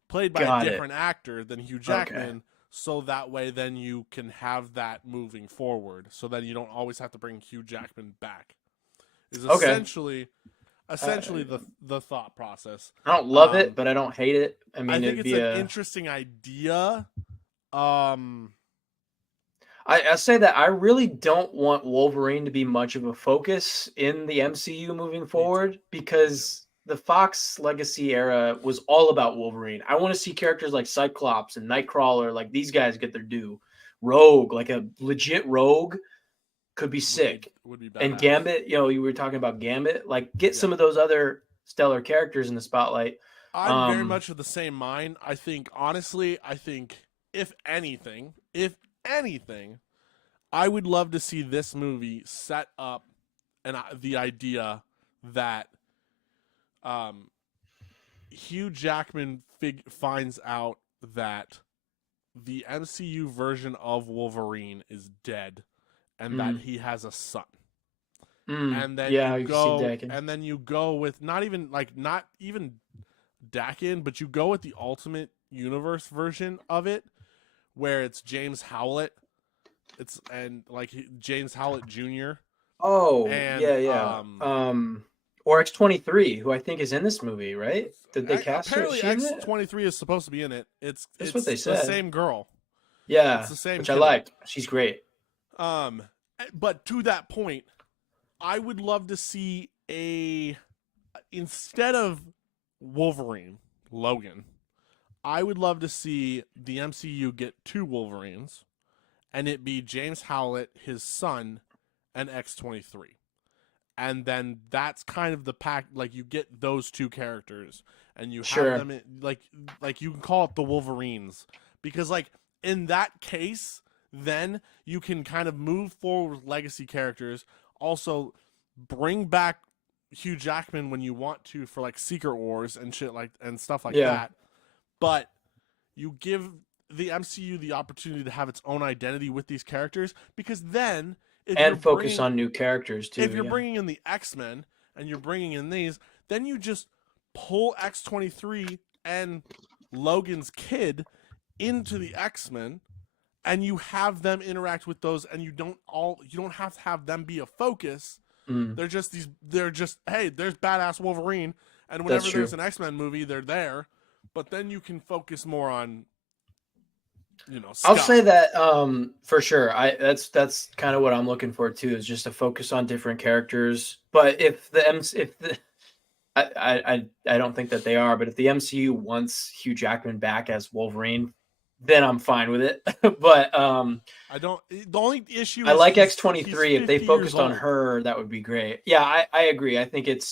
played by a different actor than Hugh Jackman? So that way then you can have that moving forward so that you don't always have to bring Hugh Jackman back. Is essentially the thought process. I don't love it, but I don't hate it. I mean, I think it's an interesting idea. I say that I really don't want Wolverine to be much of a focus in the MCU moving forward because the Fox Legacy era was all about Wolverine. I want to see characters like Cyclops and Nightcrawler, like these guys get their due. Rogue, like a legit Rogue, could be sick. Would be and Gambit, you were talking about Gambit, like get some of those other stellar characters in the spotlight. I'm very much of the same mind. I think, honestly, if anything, I would love to see this movie set up the idea that Hugh Jackman finds out that the MCU version of Wolverine is dead and that he has a son. And then you go with not even Dakin, but you go with the Ultimate Universe version of it, where it's James Howlett. James Howlett Jr. Oh, or X-23, who I think is in this movie, right? Did they cast her? Apparently, X-23 is supposed to be in it. It's what they said. The same girl. Yeah, it's the same. Which I liked. She's great. But to that point, I would love to see instead of Wolverine, Logan, I would love to see the MCU get 2 Wolverines, and it be James Howlett, his son, and X-23. And then that's kind of the pack. Like, you get those 2 characters, and you have Sure. them in, like you can call it the Wolverines, because like in that case, then you can kind of move forward with legacy characters. Also, bring back Hugh Jackman when you want to for like Secret Wars and shit like and stuff like Yeah. that. But you give the MCU the opportunity to have its own identity with these characters, because then And focus on new characters too. if you're Yeah. bringing in the X-Men and you're bringing in these, then you just pull X-23 and Logan's kid into the X-Men, and you have them interact with those, and you don't have to have them be a focus. Mm, They're just hey, there's badass Wolverine, and that's whenever true. there's an X-Men movie, they're there. But then you can focus more on, I'll Scott. say that for sure. That's kind of what I'm looking for too, is just to focus on different characters. But if the I don't think that they are, but if the MCU wants Hugh Jackman back as Wolverine, then I'm fine with it. But I don't. The only issue I is like he's X-23. If they 50 years focused on old. her, that would be great. Yeah, I agree. I think And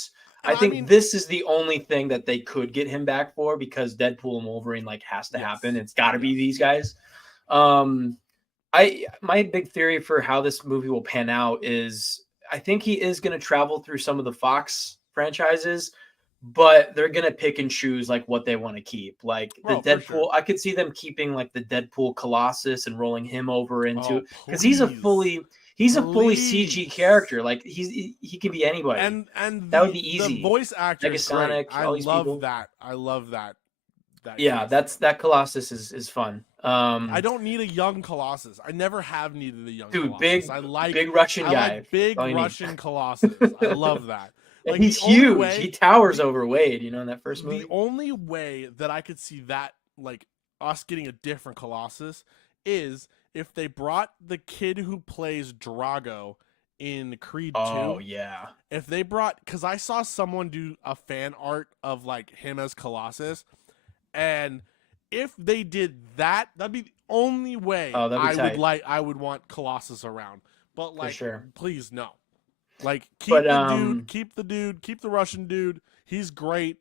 I think this is the only thing that they could get him back for, because Deadpool and Wolverine like has to Yes. happen. It's got to be these guys. My big theory for how this movie will pan out is I think he is going to travel through some of the Fox franchises, but they're going to pick and choose like what they want to keep. Like the for Deadpool, sure. I could see them keeping like the Deadpool Colossus and rolling him over into, because please. he's a fully CG character. Like he can be anybody. And that would be easy. The voice actor is great. Negasonic, all these people. I love that. Yeah, that Colossus is fun. I don't need a young Colossus. I never have needed a young Colossus. Big Russian guy. Like big Russian Colossus. I love that. Like, he's huge. He towers over Wade, in that first movie. The only way that I could see that, like, us getting a different Colossus is if they brought the kid who plays Drago in Creed 2. Oh, yeah. If they brought, because I saw someone do a fan art of, like, him as Colossus, and if they did that, that'd be the only way I would want Colossus around. But, like, please, no. Like, keep the Russian dude. He's great.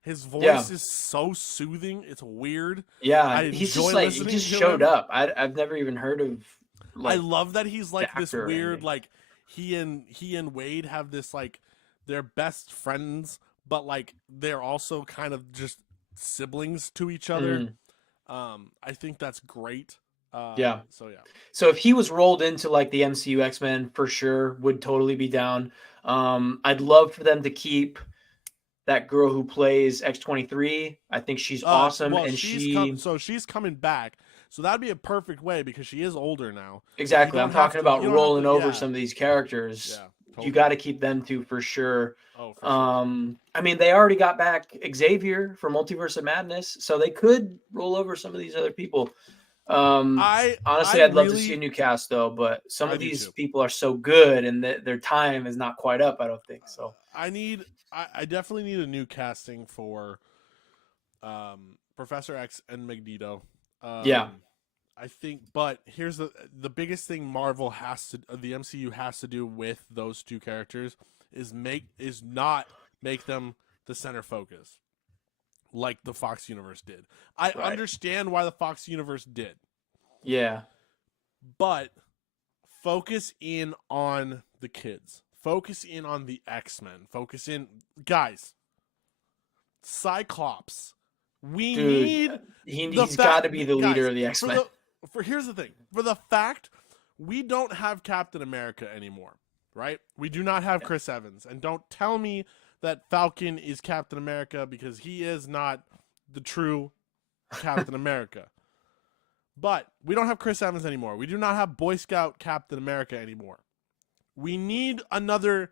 His voice is so soothing. It's weird. Yeah, he's just like, he just showed up. I've never even heard of. Like, I love that he's like this weird, like he and Wade have this, like, they're best friends, but like they're also kind of just siblings to each other. I think that's great. Yeah. So if he was rolled into like the MCU X-Men, for sure, would totally be down. I'd love for them to keep that girl who plays X-23. I think she's awesome, and she's coming back. So that'd be a perfect way, because she is older now. Exactly. I'm talking about rolling over some of these characters. Yeah, totally. You got to keep them too, for sure. Oh, for sure. I mean, they already got back Xavier for Multiverse of Madness, so they could roll over some of these other people. I'd love to see a new cast though, but some of these people are so good, and their time is not quite up, I don't think so. I definitely need a new casting for Professor X and Magneto. I think, but here's the biggest thing the MCU has to do with those 2 characters is not make them the center focus, like the Fox universe did. I understand why the Fox universe did. Yeah. But focus in on the kids. Focus in on the X-Men. Focus in, guys. Cyclops. He's got to be the leader of the X-Men. Here's the thing. For the fact we don't have Captain America anymore, right? We do not have Chris Evans. And don't tell me that Falcon is Captain America, because he is not the true Captain America. But we don't have Chris Evans anymore. We do not have Boy Scout Captain America anymore. We need another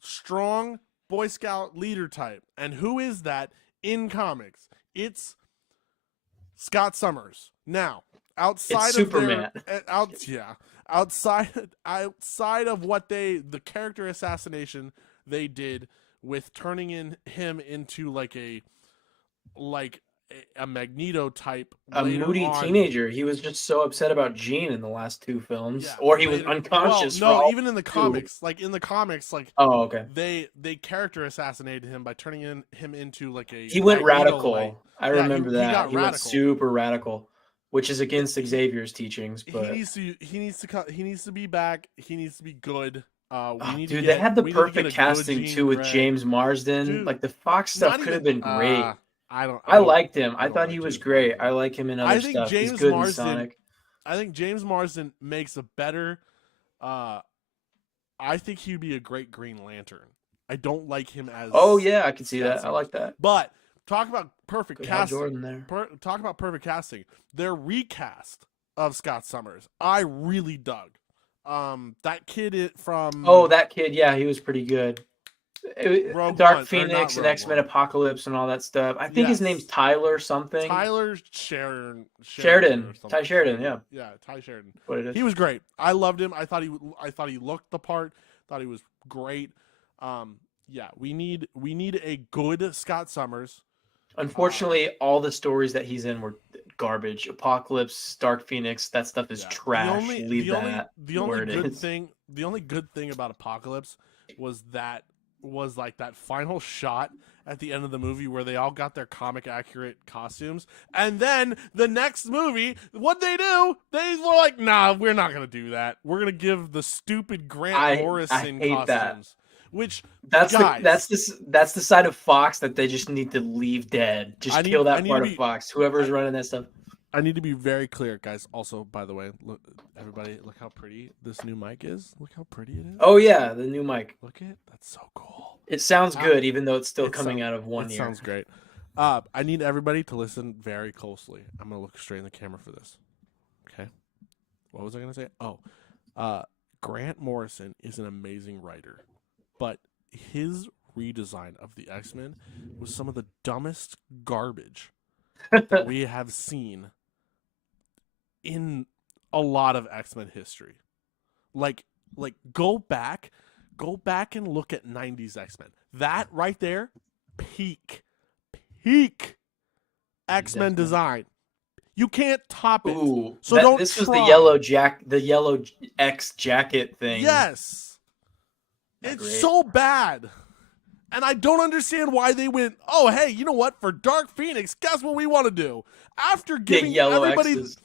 strong Boy Scout leader type. And who is that in comics? It's Scott Summers. Now, outside of Superman. outside of what the character assassination they did with turning him into like a Magneto type. A later moody on. teenager. He was just so upset about Jean in the last 2 films, Yeah, or he was later- unconscious. Well, for no, all even in the 2. comics, like in the comics, like Oh, okay. they character assassinated him by turning him into like a He went Magneto radical. light. I Yeah, remember he that. got He went radical. super radical, which is against He- Xavier's teachings. He But needs to be back. He needs to be good. We need to dude, get, they had the we need to get perfect a good casting Jean too with Grey. James Marsden. Dude, Like the Fox Not stuff could even. have been great. I I don't. liked him. I don't thought like he was James great. Marsden. I like him in I other think stuff. He's James good in Marsden- Sonic. I think James Marsden makes a better. I think he'd be a great Green Lantern. I don't like him as. Oh yeah, I can see Scott that. I Summers. like that. But talk about perfect Good Hal casting. Jordan there. Talk about perfect casting. Their recast of Scott Summers, I really dug. That kid from. Oh, that kid. Yeah, he was pretty good. Rogue Dark One, or not Phoenix and Rogue X-Men One. Apocalypse and all that stuff. I think his Yes. name's Tyler something. Tyler Sheridan. Sheridan. or something. Ty Sheridan. Yeah. Yeah, Ty Sheridan. What it is. He was great. I loved him. I thought he looked the part. Thought he was great. Yeah, we need a good Scott Summers. Unfortunately, all the stories that he's in were garbage. Apocalypse, Dark Phoenix, that stuff is Yeah. trash. Leave that The where only it good is. thing. The only good thing about Apocalypse was like that final shot at the end of the movie where they all got their comic accurate costumes, and then the next movie, what they do? They were like, "Nah, we're not gonna do that. We're gonna give the stupid Grant Morrison hate costumes." that. Which That's guys, the side of Fox that they just need to leave dead. Just kill that part of Fox. Whoever's running that stuff. I need to be very clear, guys. Also, by the way, look, everybody, look how pretty this new mic is. Look how pretty it is. Oh yeah, the new mic. Look at that's so cool. It sounds good, even though it's still coming sounds- out of one It ear. sounds great. I need everybody to listen very closely. I'm gonna look straight in the camera for this. Okay. What was I gonna say? Oh, Grant Morrison is an amazing writer, but his redesign of the X-Men was some of the dumbest garbage that we have seen in a lot of X-Men history. Like go back and look at 90s X-Men. That right there, peak X-Men design. You can't top it. Ooh, So don't this was try. the yellow X jacket thing. Yes. Not It's great. so bad. And I don't understand why they went, "Oh, hey, you know what? For Dark Phoenix, guess what we want to do?" After Big giving yellow everybody X's.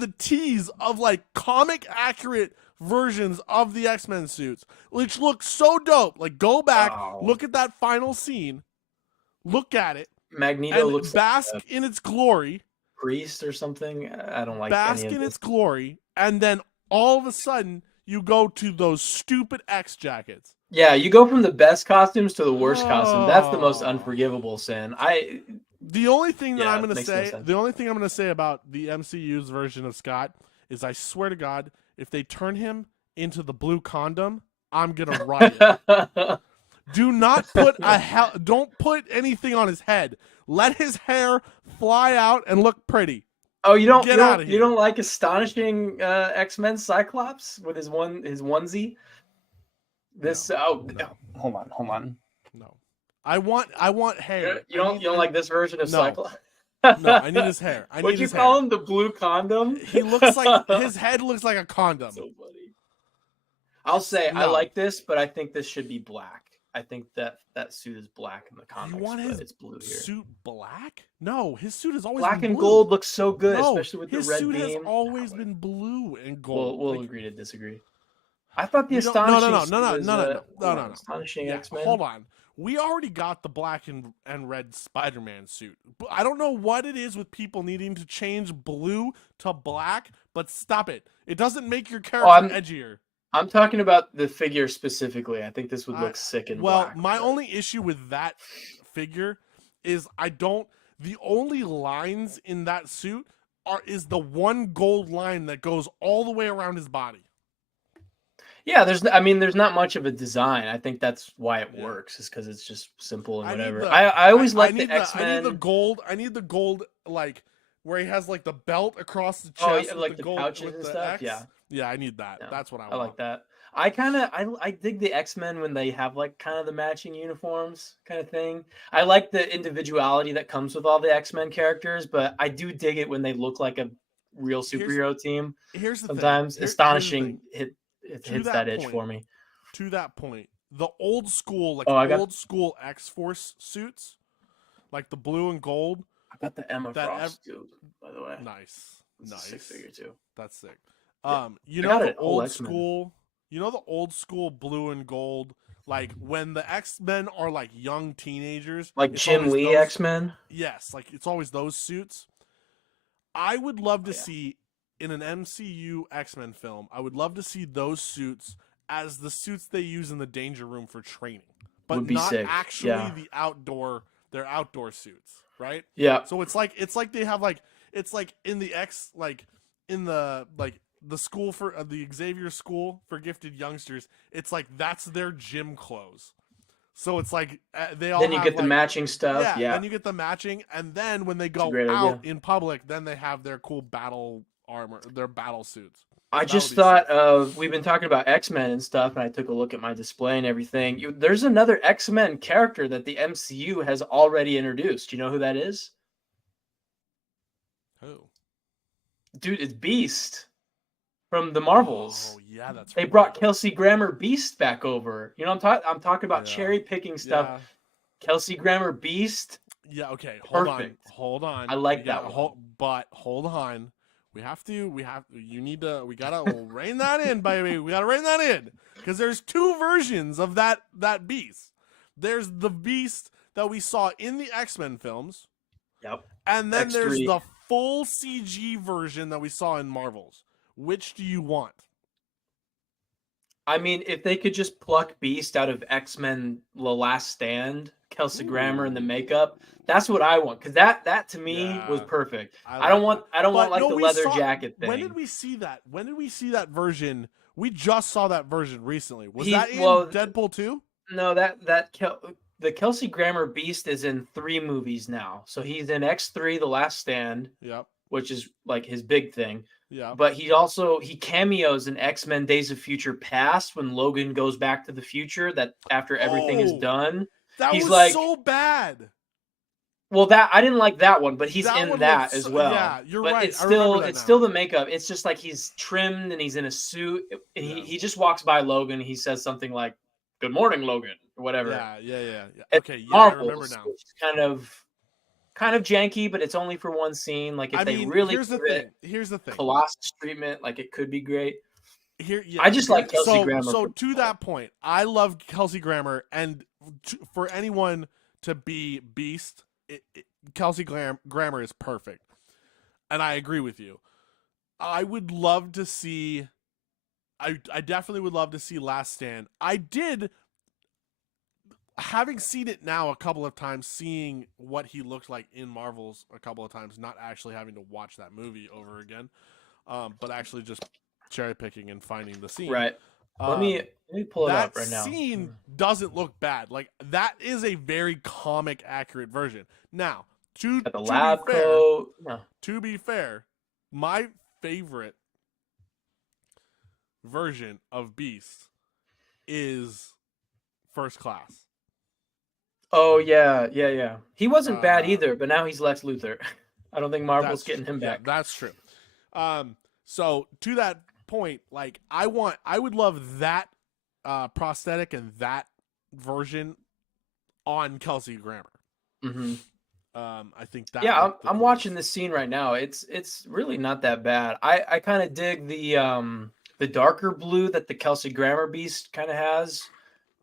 the tease of like comic accurate versions of the X-Men suits, which look so dope. Like go back, Oh. look at that final scene, look at it, Magneto and looks bask like a in its glory, priest or something. I don't like bask any in of its this. glory, and then all of a sudden you go to those stupid X jackets. Yeah, you go from the best costumes to the worst costume. That's the most Oh. unforgivable sin. The only thing that Yeah, I'm it going to makes no say, sense. the only thing I'm going to say about the MCU's version of Scott is I swear to God, if they turn him into the blue condom, I'm going to riot. Do not put don't put anything on his head. Let his hair fly out and look pretty. Oh, you don't Get outta you here. don't like astonishing X-Men Cyclops with his onesie? This No. hold on. No. I want hair. You don't like this version of No. Cyclops? No, I need his hair. I need What'd you his call hair. him? The blue condom? He looks like his head looks like a condom. So funny. I'll say I No. like this, but I think this should be black. I think that suit is black in the comics. You want but his it's blue here. suit black? No, his suit has always Black been and blue. gold looks so good, No, especially with the his red suit beam. has always been blue and gold. We'll Like, agree to disagree. I thought the we don't- astonishing no, suit was, no. astonishing yeah, X-Men. hold on. We already got the black and red Spider-Man suit. But I don't know what it is with people needing to change blue to black, but stop it. It doesn't make your character edgier. I'm talking about the figure specifically. I think this would look sick in black. My only issue with that figure is the only lines in that suit is the one gold line that goes all the way around his body. Yeah, there's not much of a design. I think that's why it works, is because it's just simple and whatever. I always like the X-Men. I need the gold, like where he has like the belt across the chest. Oh, with like the the gold, pouches with and the stuff. X. Yeah, Yeah, I need that. yeah. That's what I want. I like that. I dig the X-Men when they have like kind of the matching uniforms kind of thing. I like the individuality that comes with all the X-Men characters, but I do dig it when they look like a real Here's superhero team. here's the thing. Sometimes Here's the thing. Astonishing it To hits that that itch point, for me. the old school, Oh, old school X-Force suits, like the blue and gold. I got the Emma That Frost too, by the way. Nice, It's a six nice. figure too. That's sick. Yeah. You I know got the it. Whole old X-Men. school. You know the old school blue and gold. Like when the X-Men are like young teenagers, Like it's Jim always Lee those. X-Men. Yes, like it's always those suits. I would love Oh, to yeah. see in an MCU X-Men film. I would love to see those suits as the suits they use in the Danger Room for training, but Would be not sick. actually Yeah. their outdoor suits, right? Yeah. So it's like they have like it's like in the X like in the like the school for the Xavier School for Gifted Youngsters. It's like that's their gym clothes. So it's like they all Then you have get the like matching stuff. yeah. Yeah. Then you get the matching, and then when they It's a go great out idea. in public, then they have their cool battle armor, their battle suits. I That would just be sick. thought of we've been talking about X-Men and stuff, and I took a look at my display and everything. There's another X-Men character that the MCU has already introduced. You know who that is? Who? Dude, it's Beast from the Marvels. Oh yeah, that's They right. brought Kelsey Grammer Beast back over. You know, I'm talking about Yeah. cherry picking stuff. Yeah. Kelsey Grammer Beast. Yeah. Okay. Perfect. Hold on. I like We got- that one. But hold on. We have. You need to. We gotta rein that in, baby. We gotta rein that in because there's two versions of that beast. There's the beast that we saw in the X-Men films, Yep. and then there's X3. the full CG version that we saw in Marvels. Which do you want? I mean, if they could just pluck Beast out of X-Men: The Last Stand, Kelsey Grammer and the makeup, that's what I want. Because that to me was Yeah, perfect. I I don't like want that. I don't But want like no, the we leather saw- jacket thing. When did we see that? When did we see that version? We just saw that version recently. Was He's- that in well, Deadpool 2? No, the Kelsey Grammer Beast is in 3 movies now. So he's in X3: The Last Stand, Yep. which is like his big thing. Yeah. But he cameos in X-Men Days of Future Past when Logan goes back to the future, that after everything is Oh, done. That He's was like, so bad. well, that I didn't like that one, but he's That in one that looked as so- well. yeah, you're but right. It's I remember still that it's now. still the makeup. It's just like he's trimmed and he's in a suit, and Yeah. he just walks by Logan. He says something like, "Good morning, Logan," or whatever. Yeah. And Okay, yeah, I Marvels, remember now. which is kind of janky, but it's only for one scene. Like if I they mean, really here's the give it thing. Here's the thing. Colossus treatment, like it could be great. Here, yeah. I just like Kelsey so, Grammer. So to that point, I love Kelsey Grammer, and for anyone to be Beast, Kelsey Grammer is perfect, and I agree with you. I would love to see. I definitely would love to see Last Stand. I did, having seen it now a couple of times, seeing what he looked like in Marvels a couple of times, not actually having to watch that movie over again, but actually just cherry picking and finding the scene. Right. Let me pull it up right now. That scene doesn't look bad. Like that is a very comic accurate version. Now, Got the lab coat. No. to be fair, my favorite version of Beast is First Class. Oh yeah. He wasn't bad either, but now he's Lex Luthor. I don't think Marvel's getting him back. Yeah, that's true. So to that point, like I would love that prosthetic and that version on Kelsey Grammer. Mm-hmm. I think that. Yeah, I'm watching this scene right now. It's really not that bad. I kind of dig the darker blue that the Kelsey Grammer Beast kind of has.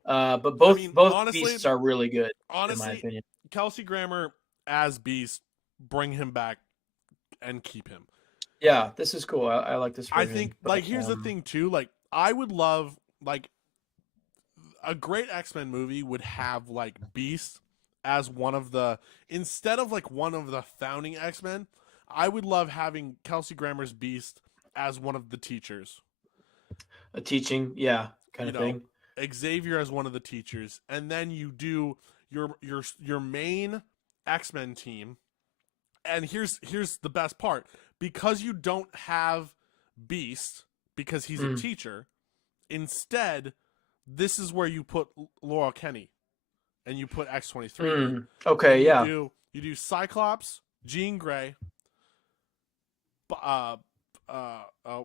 But both honestly, beasts are really good. Honestly, in my opinion. Kelsey Grammer as Beast, bring him back and keep him. Yeah, this is cool. I like this version. I think like here's the thing too. Like I would love like a great X-Men movie would have like Beast as one of the, instead of like one of the founding X-Men, I would love having Kelsey Grammer's Beast as one of the teachers. A teaching, yeah, kind of thing. Xavier as one of the teachers, and then you do your main X-Men team. And here's the best part. Because you don't have Beast, because he's a teacher, Instead, this is where you put Laurel Kenny, and you put X-23. Okay, yeah. You do Cyclops, Jean Grey. Oh,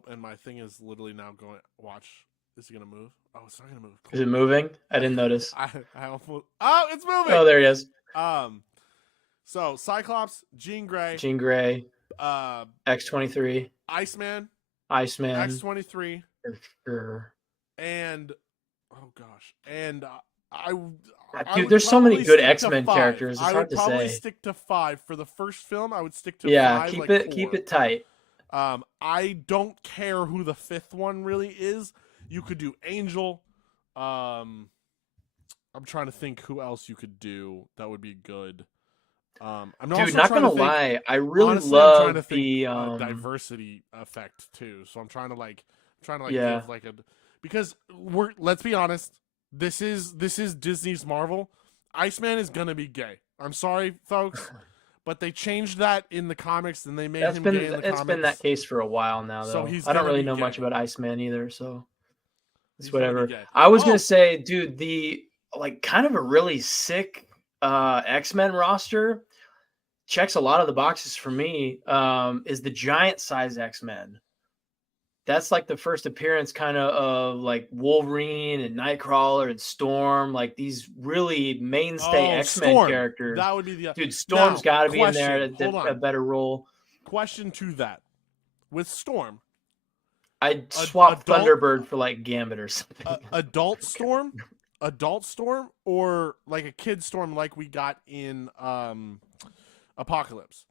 and my thing is literally now going. Watch, is it gonna move? Oh, it's not gonna move. Is it moving? I didn't notice. Oh, it's moving. Oh, there he is. So Cyclops, Jean Grey, X-23, Iceman, X-23, for sure. and oh gosh, and Dude, there's so many good X-Men characters. It's hard to say. I would probably stick to 5 for the first film. I would stick to 5. Yeah, keep it tight. I don't care who the 5th one really is. You could do Angel. I'm trying to think who else you could do that would be good. Dude, not gonna lie, I really love the diversity effect too. So I'm trying to give like a, because let's be honest, this is Disney's Marvel. Iceman is gonna be gay. I'm sorry, folks, but they changed that in the comics and they made him gay in the comics. It's been that case for a while now, though. So I don't really know much about Iceman either, so it's whatever. I was gonna say, dude, the kind of a really sick X-Men roster checks a lot of the boxes for me. Is the giant size X-Men. That's like the first appearance kind of like Wolverine and Nightcrawler and Storm, like these really mainstay X-Men characters. That would be dude. Storm's got to be in there to a better role. Question to that: with Storm, I'd swap Thunderbird for like Gambit or something. Adult Storm, or like a kid Storm, like we got in Apocalypse.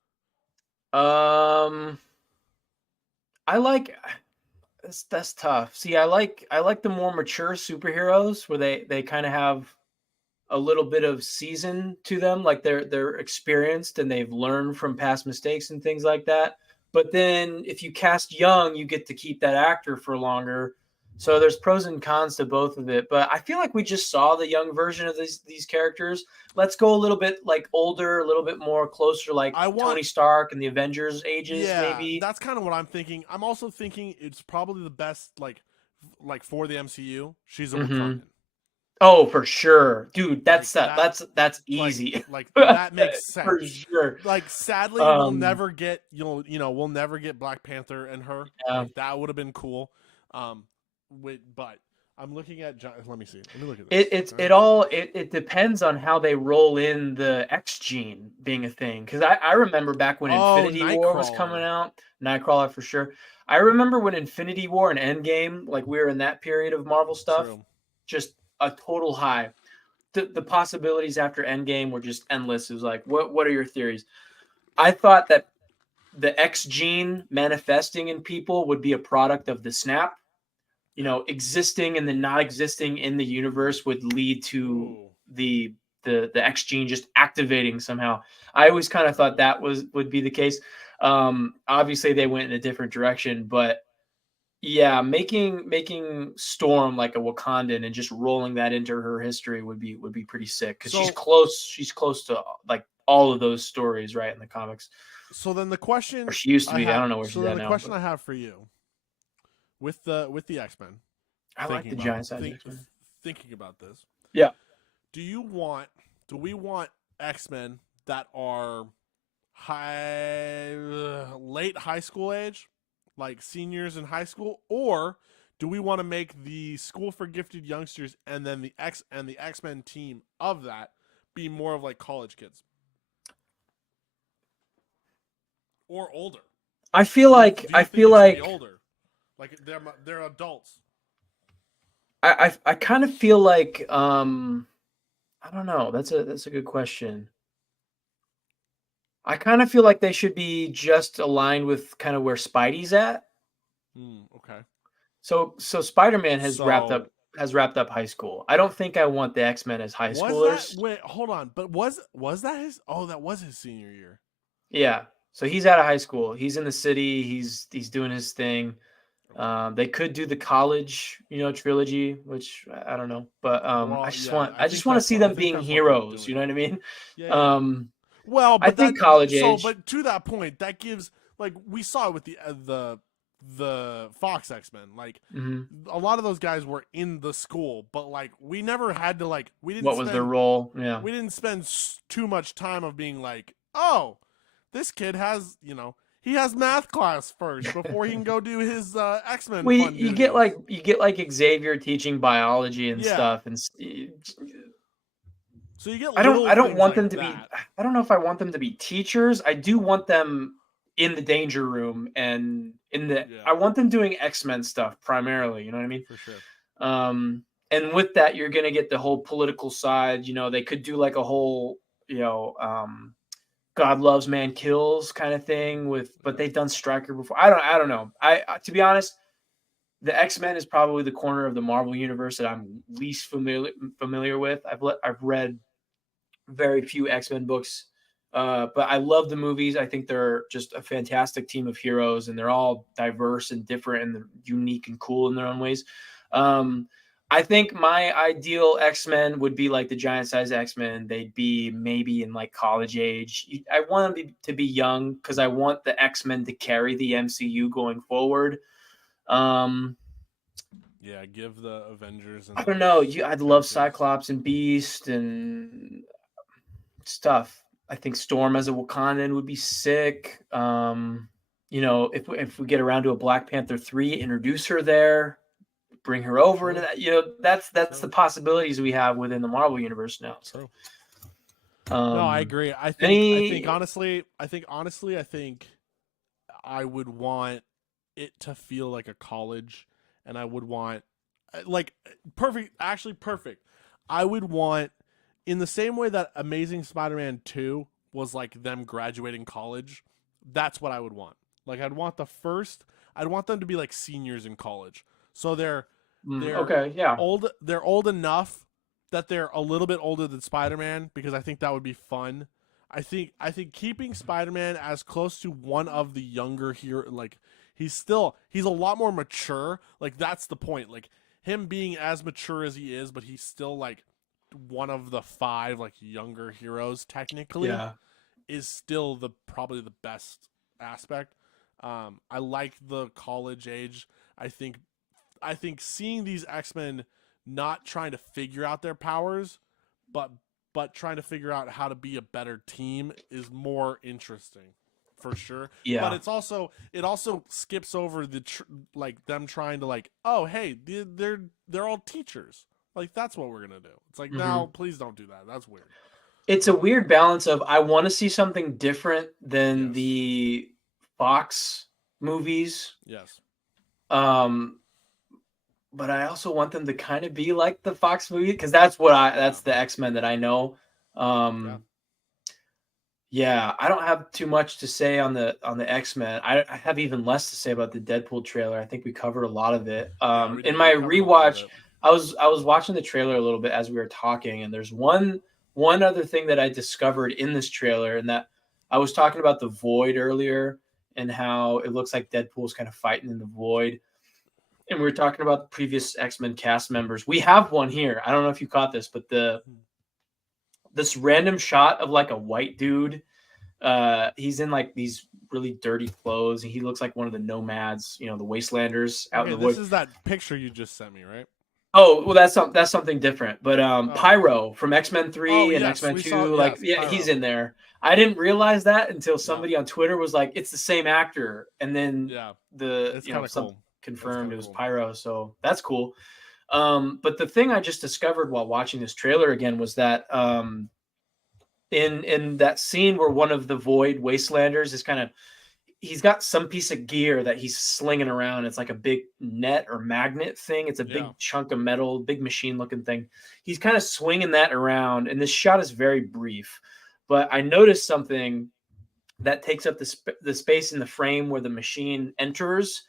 I like. That's tough. See, I like the more mature superheroes where they kind of have a little bit of season to them, like they're experienced and they've learned from past mistakes and things like that. But then if you cast young, you get to keep that actor for longer. So there's pros and cons to both of it. But I feel like we just saw the young version of these characters. Let's go a little bit like older, a little bit more closer, like Tony Stark and the Avengers ages, maybe. That's kind of what I'm thinking. I'm also thinking it's probably the best, like for the MCU. She's a Wakandan. Oh, for sure, dude. That's easy. Like that makes sense for sure. Like, sadly, we'll never get we'll never get Black Panther and her. Yeah. Like, that would have been cool. But I'm looking at. Let me see. Let me look at this. It depends on how they roll in the X gene being a thing. Because I remember back when Infinity War was coming out, Nightcrawler for sure. I remember when Infinity War and Endgame, like we were in that period of Marvel stuff, just a total high. The possibilities after Endgame were just endless. It was like, what are your theories? I thought that the X gene manifesting in people would be a product of the snap. Existing and then not existing in the universe would lead to the X gene just activating somehow. I always kind of thought that would be the case. Obviously they went in a different direction, but yeah, making Storm like a Wakandan and just rolling that into her history would be pretty sick because she's close to like all of those stories right in the comics. So then the question, or she used to be, I don't know where she's at now. So then the question I have for you. With the X-Men, I like the giant size X-Men. Thinking about this, yeah. Do we want X-Men that are late high school age, like seniors in high school, or do we want to make the School for Gifted Youngsters and then the X-Men team of that be more of like college kids or older? I feel like older. Like they're adults. I kind of feel like I don't know. That's a good question. I kind of feel like they should be just aligned with kind of where Spidey's at. Okay. So Spider-Man has wrapped up high school. I don't think I want the X-Men as high schoolers. Wait, hold on. But was that his? Oh, that was his senior year. Yeah. So he's out of high school. He's in the city. He's doing his thing. They could do the college, trilogy, which I don't know, but I just want to see them being heroes. You know what I mean? Yeah. Well, but I think college age. So, but to that point, that gives, like we saw it with the the Fox X-Men. Like Mhm. a lot of those guys were in the school, but like we never had to like What was their role? Yeah. we didn't spend too much time of being like, oh, this kid has, he has math class first before he can go do his X-Men Well, fun duties. you get like Xavier teaching biology and Yeah. stuff, and So you get little I don't things want like them to that. be. I don't know if I want them to be teachers. I do want them in the danger room and in the. Yeah, I want them doing X-Men stuff primarily. You know what I mean? for sure. And with that, you're gonna get the whole political side. You know, they could do like a whole, God loves, man kills kind of thing but they've done Stryker before. I don't know. To be honest, the X-Men is probably the corner of the Marvel universe that I'm least familiar with. I've read very few X-Men books, but I love the movies. I think they're just a fantastic team of heroes, and they're all diverse and different and unique and cool in their own ways. I think my ideal X-Men would be like the giant size X-Men. They'd be maybe in like college age. I want them to be young because I want the X-Men to carry the MCU going forward. Yeah, give the Avengers and I don't know. I'd love Captains. Cyclops and Beast and stuff. I think Storm as a Wakandan would be sick. If we get around to a Black Panther 3, introduce her there, bring her over into that. That's the possibilities we have within the Marvel universe now. So. No, I agree. I think honestly, I would want it to feel like a college, and I would want like perfect. I would want, in the same way that Amazing Spider-Man 2 was like them graduating college. That's what I would want. Like I'd want them to be like seniors in college. So they're okay, yeah. They're old enough that they're a little bit older than Spider-Man, because I think that would be fun. I think keeping Spider-Man as close to one of the younger here, like he's a lot more mature. Like that's the point. Like him being as mature as he is, but he's still like one of the 5 like younger heroes technically. Yeah. Is still probably the best aspect. I like the college age. I think seeing these X-Men not trying to figure out their powers, but trying to figure out how to be a better team is more interesting, for sure. Yeah. But it also skips over like them trying to like, oh hey, they're all teachers. Like that's what we're gonna do. It's like, no, please don't do that. That's weird. It's a weird balance of I want to see something different than the Fox movies. Yes. But I also want them to kind of be like the Fox movie, because that's the X-Men that I know. Yeah, I don't have too much to say on the X-Men. I have even less to say about the Deadpool trailer. I think we covered a lot of it. In my rewatch, I was watching the trailer a little bit as we were talking, and there's one other thing that I discovered in this trailer, and that I was talking about the Void earlier and how it looks like Deadpool's kind of fighting in the Void. And we were talking about the previous X-Men cast members. We have one here. I don't know if you caught this, but this random shot of like a white dude. He's in like these really dirty clothes, and he looks like one of the nomads, the wastelanders out in the woods. This is that picture you just sent me, right? Oh, well, that's something different. But Pyro from X-Men 3 and X-Men 2, he's in there. I didn't realize that until somebody on Twitter was like, "It's the same actor," and then cool. Confirmed it was Pyro, so that's cool. But the thing I just discovered while watching this trailer again was that in that scene where one of the Void Wastelanders is he's got some piece of gear that he's slinging around. It's like a big net or magnet thing. It's a big chunk of metal, big machine looking thing. He's kind of swinging that around, and this shot is very brief. But I noticed something that takes up the space in the frame where the machine enters.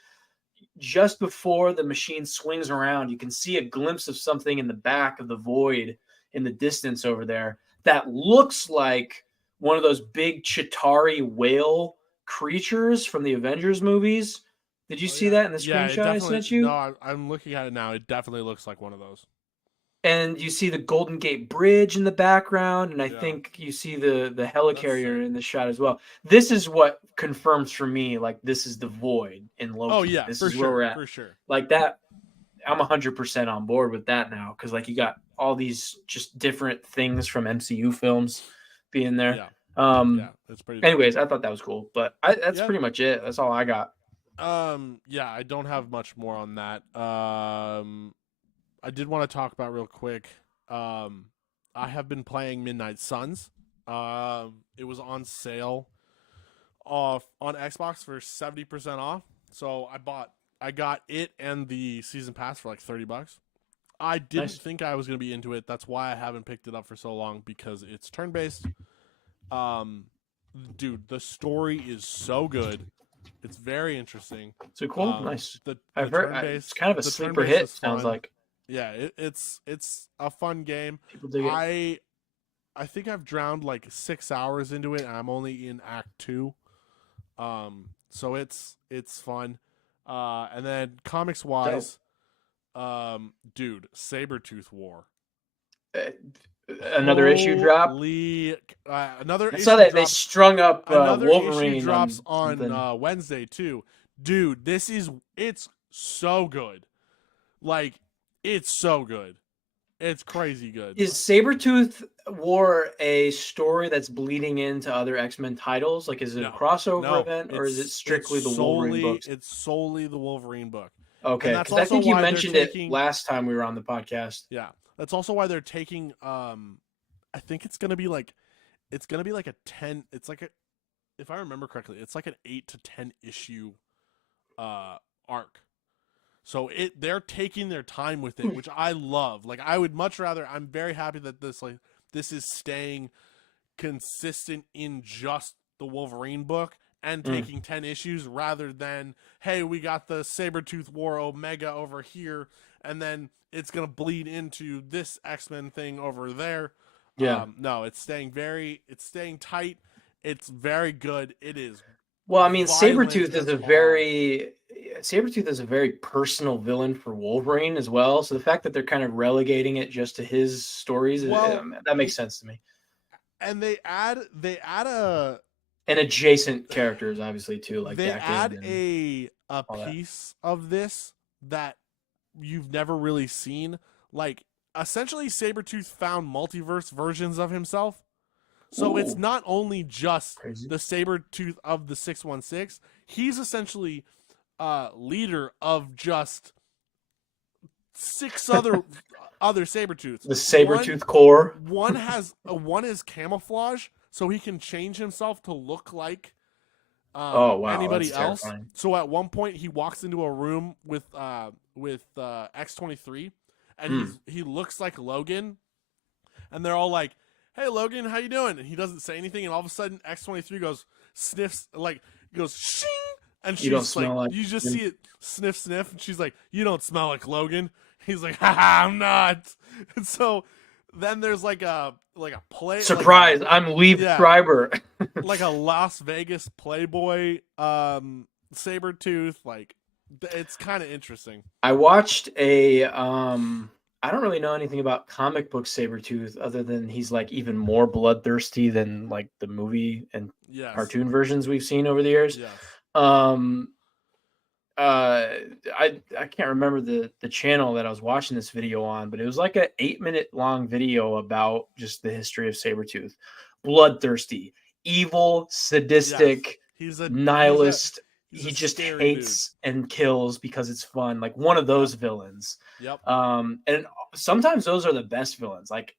Just before the machine swings around, you can see a glimpse of something in the back of the Void in the distance over there that looks like one of those big Chitauri whale creatures from the Avengers movies. Did you see that in the screenshot I sent you? No, I'm looking at it now. It definitely looks like one of those. and you see the Golden Gate Bridge in the background, and I Yeah, think you see the that's helicarrier sick. in the shot as well. This is what confirms for me, like, this is the void in Oh Loki. yeah, This for is where we're sure, at. for sure. Like that, I'm 100% on board with that now because like you got all these just different things from MCU films being there. Yeah, Um, yeah, it's pretty dope. anyways, I thought that was cool, but that's Yeah. pretty much it. That's all I got. Yeah, I don't have much more on that. I did want to talk about real quick. Um, I have been playing Midnight Suns. It was on sale off on Xbox for 70% off. So I got it and the season pass for like $30. I didn't Nice. think I was gonna be into it. That's why I haven't picked it up for so long because it's turn based. Um, dude, the story is so good. It's very interesting. So cool. Nice. The I've heard turn it's based kind of a the turn sleeper based hit. is Sounds fun. like Yeah, it's a fun game. people dig it. I think I've drowned like 6 hours into it, and I'm only in Act 2. So it's fun. And then comics Dope. wise, dude, Sabretooth War. Uh, another issue drop. Holy, another I saw issue that they drops. strung up Another issue Wolverine drops on on something. Wednesday too, dude. It's so good. Like, it's so good. It's crazy good. Is Sabretooth War a story that's bleeding into other X-Men titles? Like, is it a No, crossover no, event, or is it strictly the Wolverine books? it's solely the Wolverine book, and Okay, that's because I also think you why they're mentioned it taking. last time we were on the podcast. Yeah, that's also why they're taking. I think it's gonna be like a 10. It's like a, if I remember correctly, it's like an 8 to 10 issue, arc. So they're taking their time with it, which I love. Like, I would much rather. I'm very happy that this is staying consistent in just the Wolverine book and Mm, taking 10 issues rather than, hey, we got the Sabretooth War Omega over here and then it's going to bleed into this X-Men thing over there. yeah. No, it's staying tight. It's very good. It is Well, I mean, violent as all. Sabretooth is a very personal villain for Wolverine as well. So the fact that they're kind of relegating it just to his stories, Well, that makes sense to me. and they add a And adjacent characters, obviously, too, like they Daken add and a all that. piece of this that you've never really seen. Like, essentially, Sabretooth found multiverse versions of himself. So it's Ooh, not only just crazy. the Sabretooth of the 616, he's essentially leader of just six other Sabretooths. The One Sabretooth core. one is camouflage, so he can change himself to look like Oh, wow. That's anybody else. terrifying. So at one point he walks into a room with X-23, and Mm. he looks like Logan, and they're all like, "Hey Logan, how you doing?" And he doesn't say anything, and all of a sudden X-23 goes sniffs, like, goes shing, and You don't she's like, smell like you just him. see it sniff sniff, and she's like, "You don't smell like Logan." He's like, "Haha, I'm not." And so then there's like a play, like a, Surprise, I'm Leaf yeah, Schreiber. like a Las Vegas Playboy Sabretooth. Like, it's kind of interesting. I watched a I don't really know anything about comic book Sabretooth other than he's like even more bloodthirsty than like the movie and Yes, cartoon versions we've seen over the years. yes, Um uh I can't remember the channel that I was watching this video on, but it was like a 8-minute long video about just the history of Sabretooth. Bloodthirsty, evil, yes. sadistic, He's a he's a nihilist. he's He a just scary dude. hates and kills because it's fun. Like one of Yep, those villains. yep. And sometimes those are the best villains. Like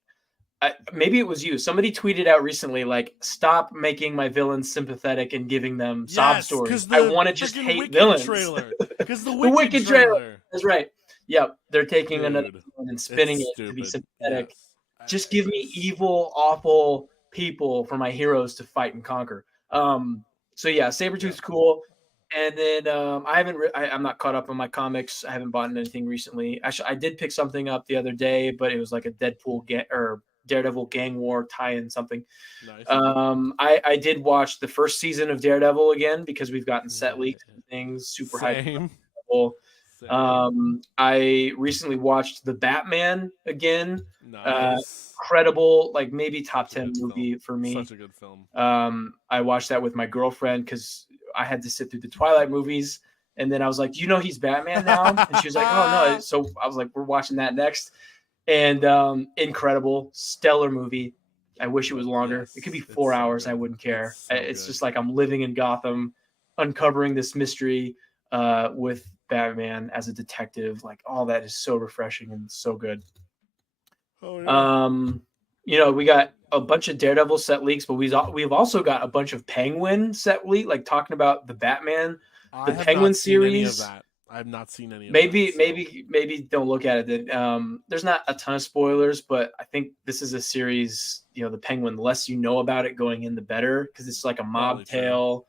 maybe it was you. Somebody tweeted out recently, like, "Stop making my villains sympathetic and giving them sob Yes, stories. because I the want to just freaking hate Wicked villains." trailer. Because the The Wicked Wicked trailer. trailer, That's right. Yep, they're taking another dude. villain and It's spinning it to be stupid. Yes. sympathetic. Just give me It's, evil, awful people for my heroes to fight and conquer. So yeah, yeah. Sabretooth's cool. And then I haven't. I'm not caught up on my comics. I haven't bought anything recently. Actually, I did pick something up the other day, but it was like a Deadpool or Daredevil gang war tie-in something. Nice. I did watch the first season of Daredevil again because we've gotten set leaks and things. Super hyped. Same. I recently watched The Batman again. Nice. Incredible, like maybe top 10 Good movie film. for me. Such a good film. I watched that with my girlfriend because I had to sit through the Twilight movies. And then I was like, "Do you know he's Batman now?" And she was like, "Oh, no." So I was like, "We're watching that next." And incredible, stellar movie. I wish it was longer. Yes, it could be it's 4 so hours. I good. wouldn't care. It's It's good. just like I'm living in Gotham, uncovering this mystery with Batman as a detective. Like all that is so refreshing and so good. Oh yeah. You know, we got a bunch of Daredevil set leaks, but we've also got a bunch of Penguin set leak, like talking about the Batman, I the have Penguin not seen any of series. that. I have not seen any of Maybe, that. So. maybe don't look at it. There's not a ton of spoilers, but I think this is a series. You know, the Penguin. The less you know about it going in, the better, because it's like a mob tale.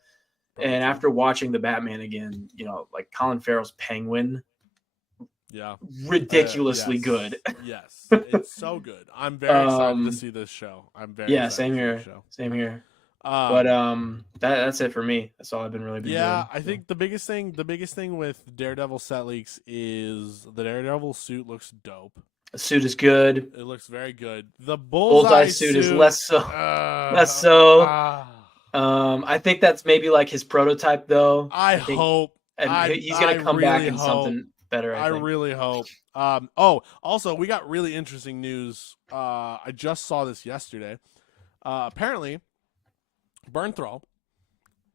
And after watching the Batman again, you know, like Colin Farrell's Penguin, yeah, ridiculously good. Yes, it's so good. I'm very excited to see this show. I'm very excited same to see here. this show. Same here. But that's it for me. That's all I've been really been doing. Yeah, I think the biggest thing with Daredevil set leaks is the Daredevil suit looks dope. The suit is good. It looks very good. The bullseye suit is less so. Less so. I think that's maybe like his prototype, though. I hope. And he's gonna come back in something better. I think. Really hope. Also, we got really interesting news. I just saw this yesterday. Apparently, Bernthal,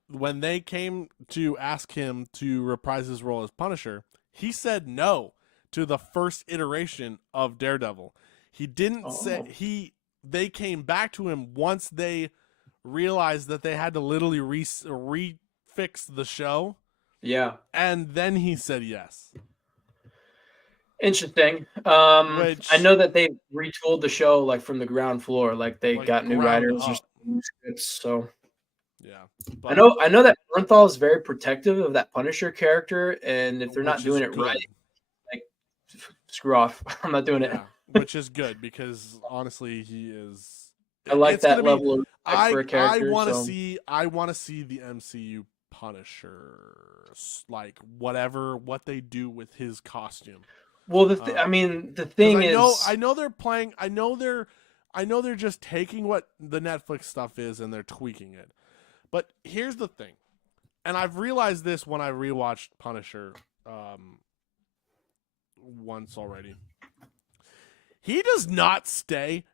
when they came to ask him to reprise his role as Punisher, he said no to the first iteration of Daredevil. He didn't say they came back to him once they realized that they had to literally refix the show. Yeah. And then he said yes. Interesting. I know that they retooled the show like from the ground floor, like they got new writers or new scripts. So yeah, I know that Bernthal is very protective of that Punisher character, and if they're not doing it right, like screw off. I'm not doing it. Which is good because honestly, he is. I like that level of respect for a character. I want to see the MCU Punisher, like what they do with his costume. Well, I mean, the thing is, I know they're playing. I know they're just taking what the Netflix stuff is and they're tweaking it. But here's the thing, and I've realized this when I rewatched Punisher once already. He does not stay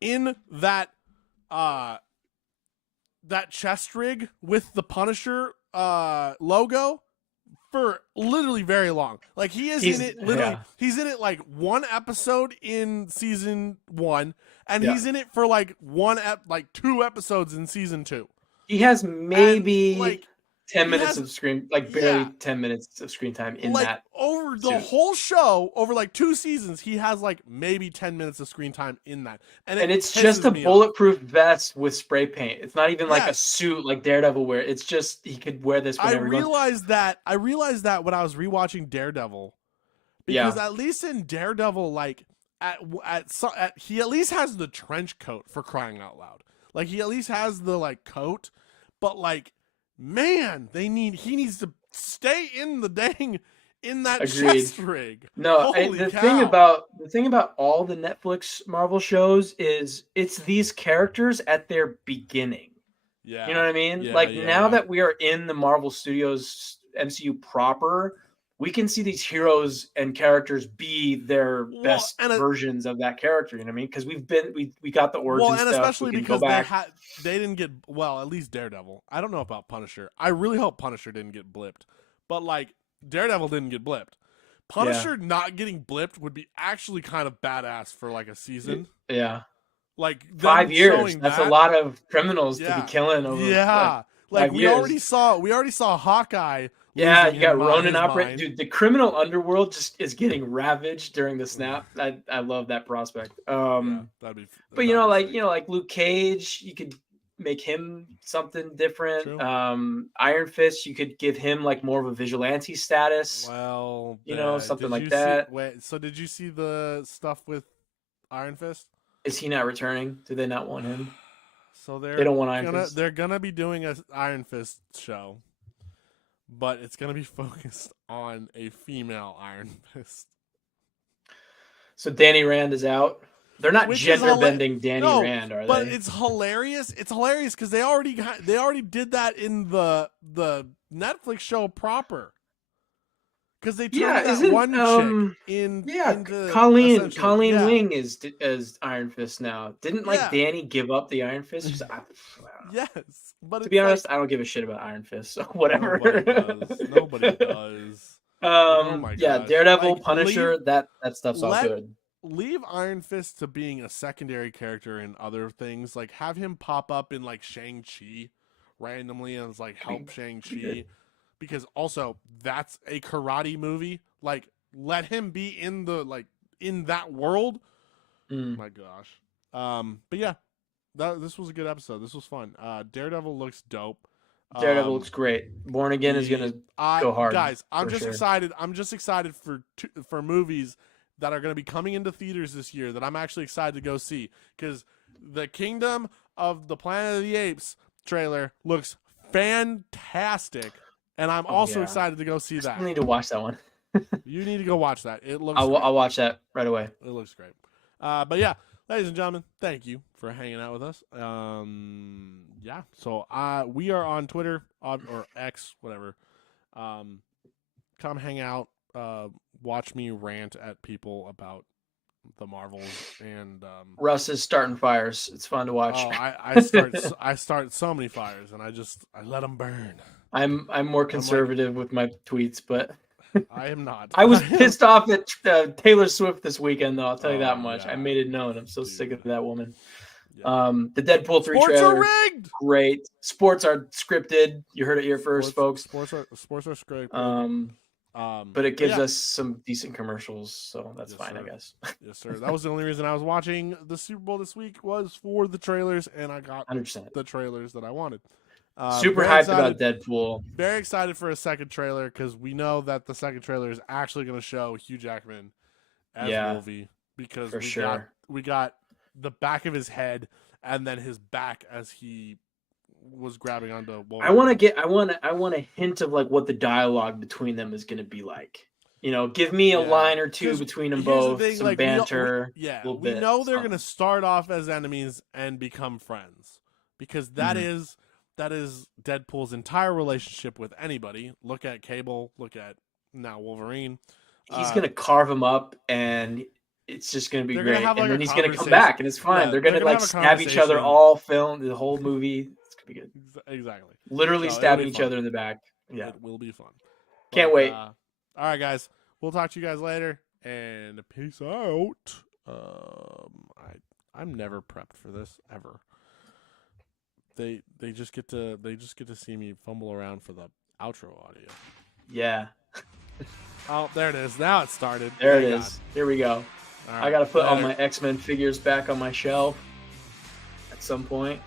in that chest rig with the Punisher logo for literally very long. Like he's in it literally. Yeah. He's in it like one episode in season 1, and he's in it for like 2 episodes in season 2. He has maybe 10 minutes of screen, like barely 10 minutes of screen time in that. Over the whole show, over like 2 seasons, he has like maybe 10 minutes of screen time in that. And it's just a bulletproof vest with spray paint. It's not even like a suit like Daredevil wear. It's just he could wear this whenever he wants. I realized that when I was rewatching Daredevil. Because at least in Daredevil, like he at least has the trench coat, for crying out loud. Like he at least has the like coat, but like man, he needs to stay in that chest rig. No, the thing about all the Netflix Marvel shows is it's these characters at their beginning. Yeah. You know what I mean? Now that we are in the Marvel Studios MCU proper, we can see these heroes and characters be their best versions of that character. You know what I mean? Because we got the origin stuff. And especially because they didn't get at least Daredevil. I don't know about Punisher. I really hope Punisher didn't get blipped, but like Daredevil didn't get blipped. Punisher not getting blipped would be actually kind of badass for like a season. Yeah, like 5 years. That's a lot of criminals to be killing over. Yeah, like we already saw Hawkeye. Yeah, you got Ronin operate. Dude, the criminal underworld just is getting ravaged during the snap. I love that prospect. But like Luke Cage, you could make him something different. True. Iron Fist, you could give him like more of a vigilante status. Well, something like that. So did you see the stuff with Iron Fist? Is he not returning? Do they not want him? So they don't want Iron Fist. They're gonna be doing an Iron Fist show. but it's gonna be focused on a female Iron Fist. So Danny Rand is out. They're not Which is gender bending Danny Rand, are but they? it's hilarious. It's hilarious because they already did that in the Netflix show proper. Because they turned that one chick into Colleen Wing is as Iron Fist now. Didn't Danny give up the Iron Fist? Yes, but to be honest, I don't give a shit about Iron Fist. So whatever. Nobody does. Oh my gosh. Daredevil, Punisher, that stuff's all good. Leave Iron Fist to being a secondary character in other things. Like have him pop up in like Shang-Chi randomly and like help Shang-Chi. Because also that's a karate movie. Like let him be in the in that world. My gosh. But yeah, this was a good episode. This was fun. Daredevil looks dope. Daredevil looks great. Born Again is gonna go hard. Guys, I'm just excited. I'm just excited for movies that are going to be coming into theaters this year that I'm actually excited to go see. Because the Kingdom of the Planet of the Apes trailer looks fantastic. And I'm also excited to go see that. I need to watch that one. You need to go watch that. It looks I'll watch that right away. It looks great. But yeah, ladies and gentlemen, thank you for hanging out with us. Yeah, so we are on Twitter or X, whatever. Come hang out. Watch me rant at people about the Marvels and Russ is starting fires. It's fun to watch. Oh, I start so many fires and I let them burn. I'm more conservative with my tweets, but I am not. I was pissed off at Taylor Swift this weekend, though. I'll tell you that much. Yeah. I made it known. I'm so sick of that woman. Yeah. The Deadpool 3 Sports trailer. Are rigged. Great. Sports are scripted. You heard it here first, folks. Sports are scripted. But it gives us some decent commercials, so that's fine, I guess. Yes, sir. That was the only reason I was watching the Super Bowl this week was for the trailers, and I got 100%. the trailers that I wanted. Super hyped about Deadpool. Very excited for a second trailer because we know that the second trailer is actually going to show Hugh Jackman as Wolvie because we got the back of his head and then his back as he was grabbing onto Wolverine. I want a hint of like what the dialogue between them is going to be like. You know, give me a line or two between them both, some banter. We know they're going to start off as enemies and become friends because that is Deadpool's entire relationship with anybody. Look at Cable. Look at now Wolverine. He's going to carve him up, and it's just going to be great. And then he's going to come back, and it's fine. Yeah, they're going to like stab each other all film the whole movie. It's going to be good. Exactly. Literally stabbing each other in the back. Yeah, it will be fun. Can't wait. All right, guys. We'll talk to you guys later, and peace out. I'm never prepped for this ever. They just get to see me fumble around for the outro audio. Yeah. Oh, there it is. Now it started. There it is. Here we go. Right, I got to put all my X-Men figures back on my shelf at some point.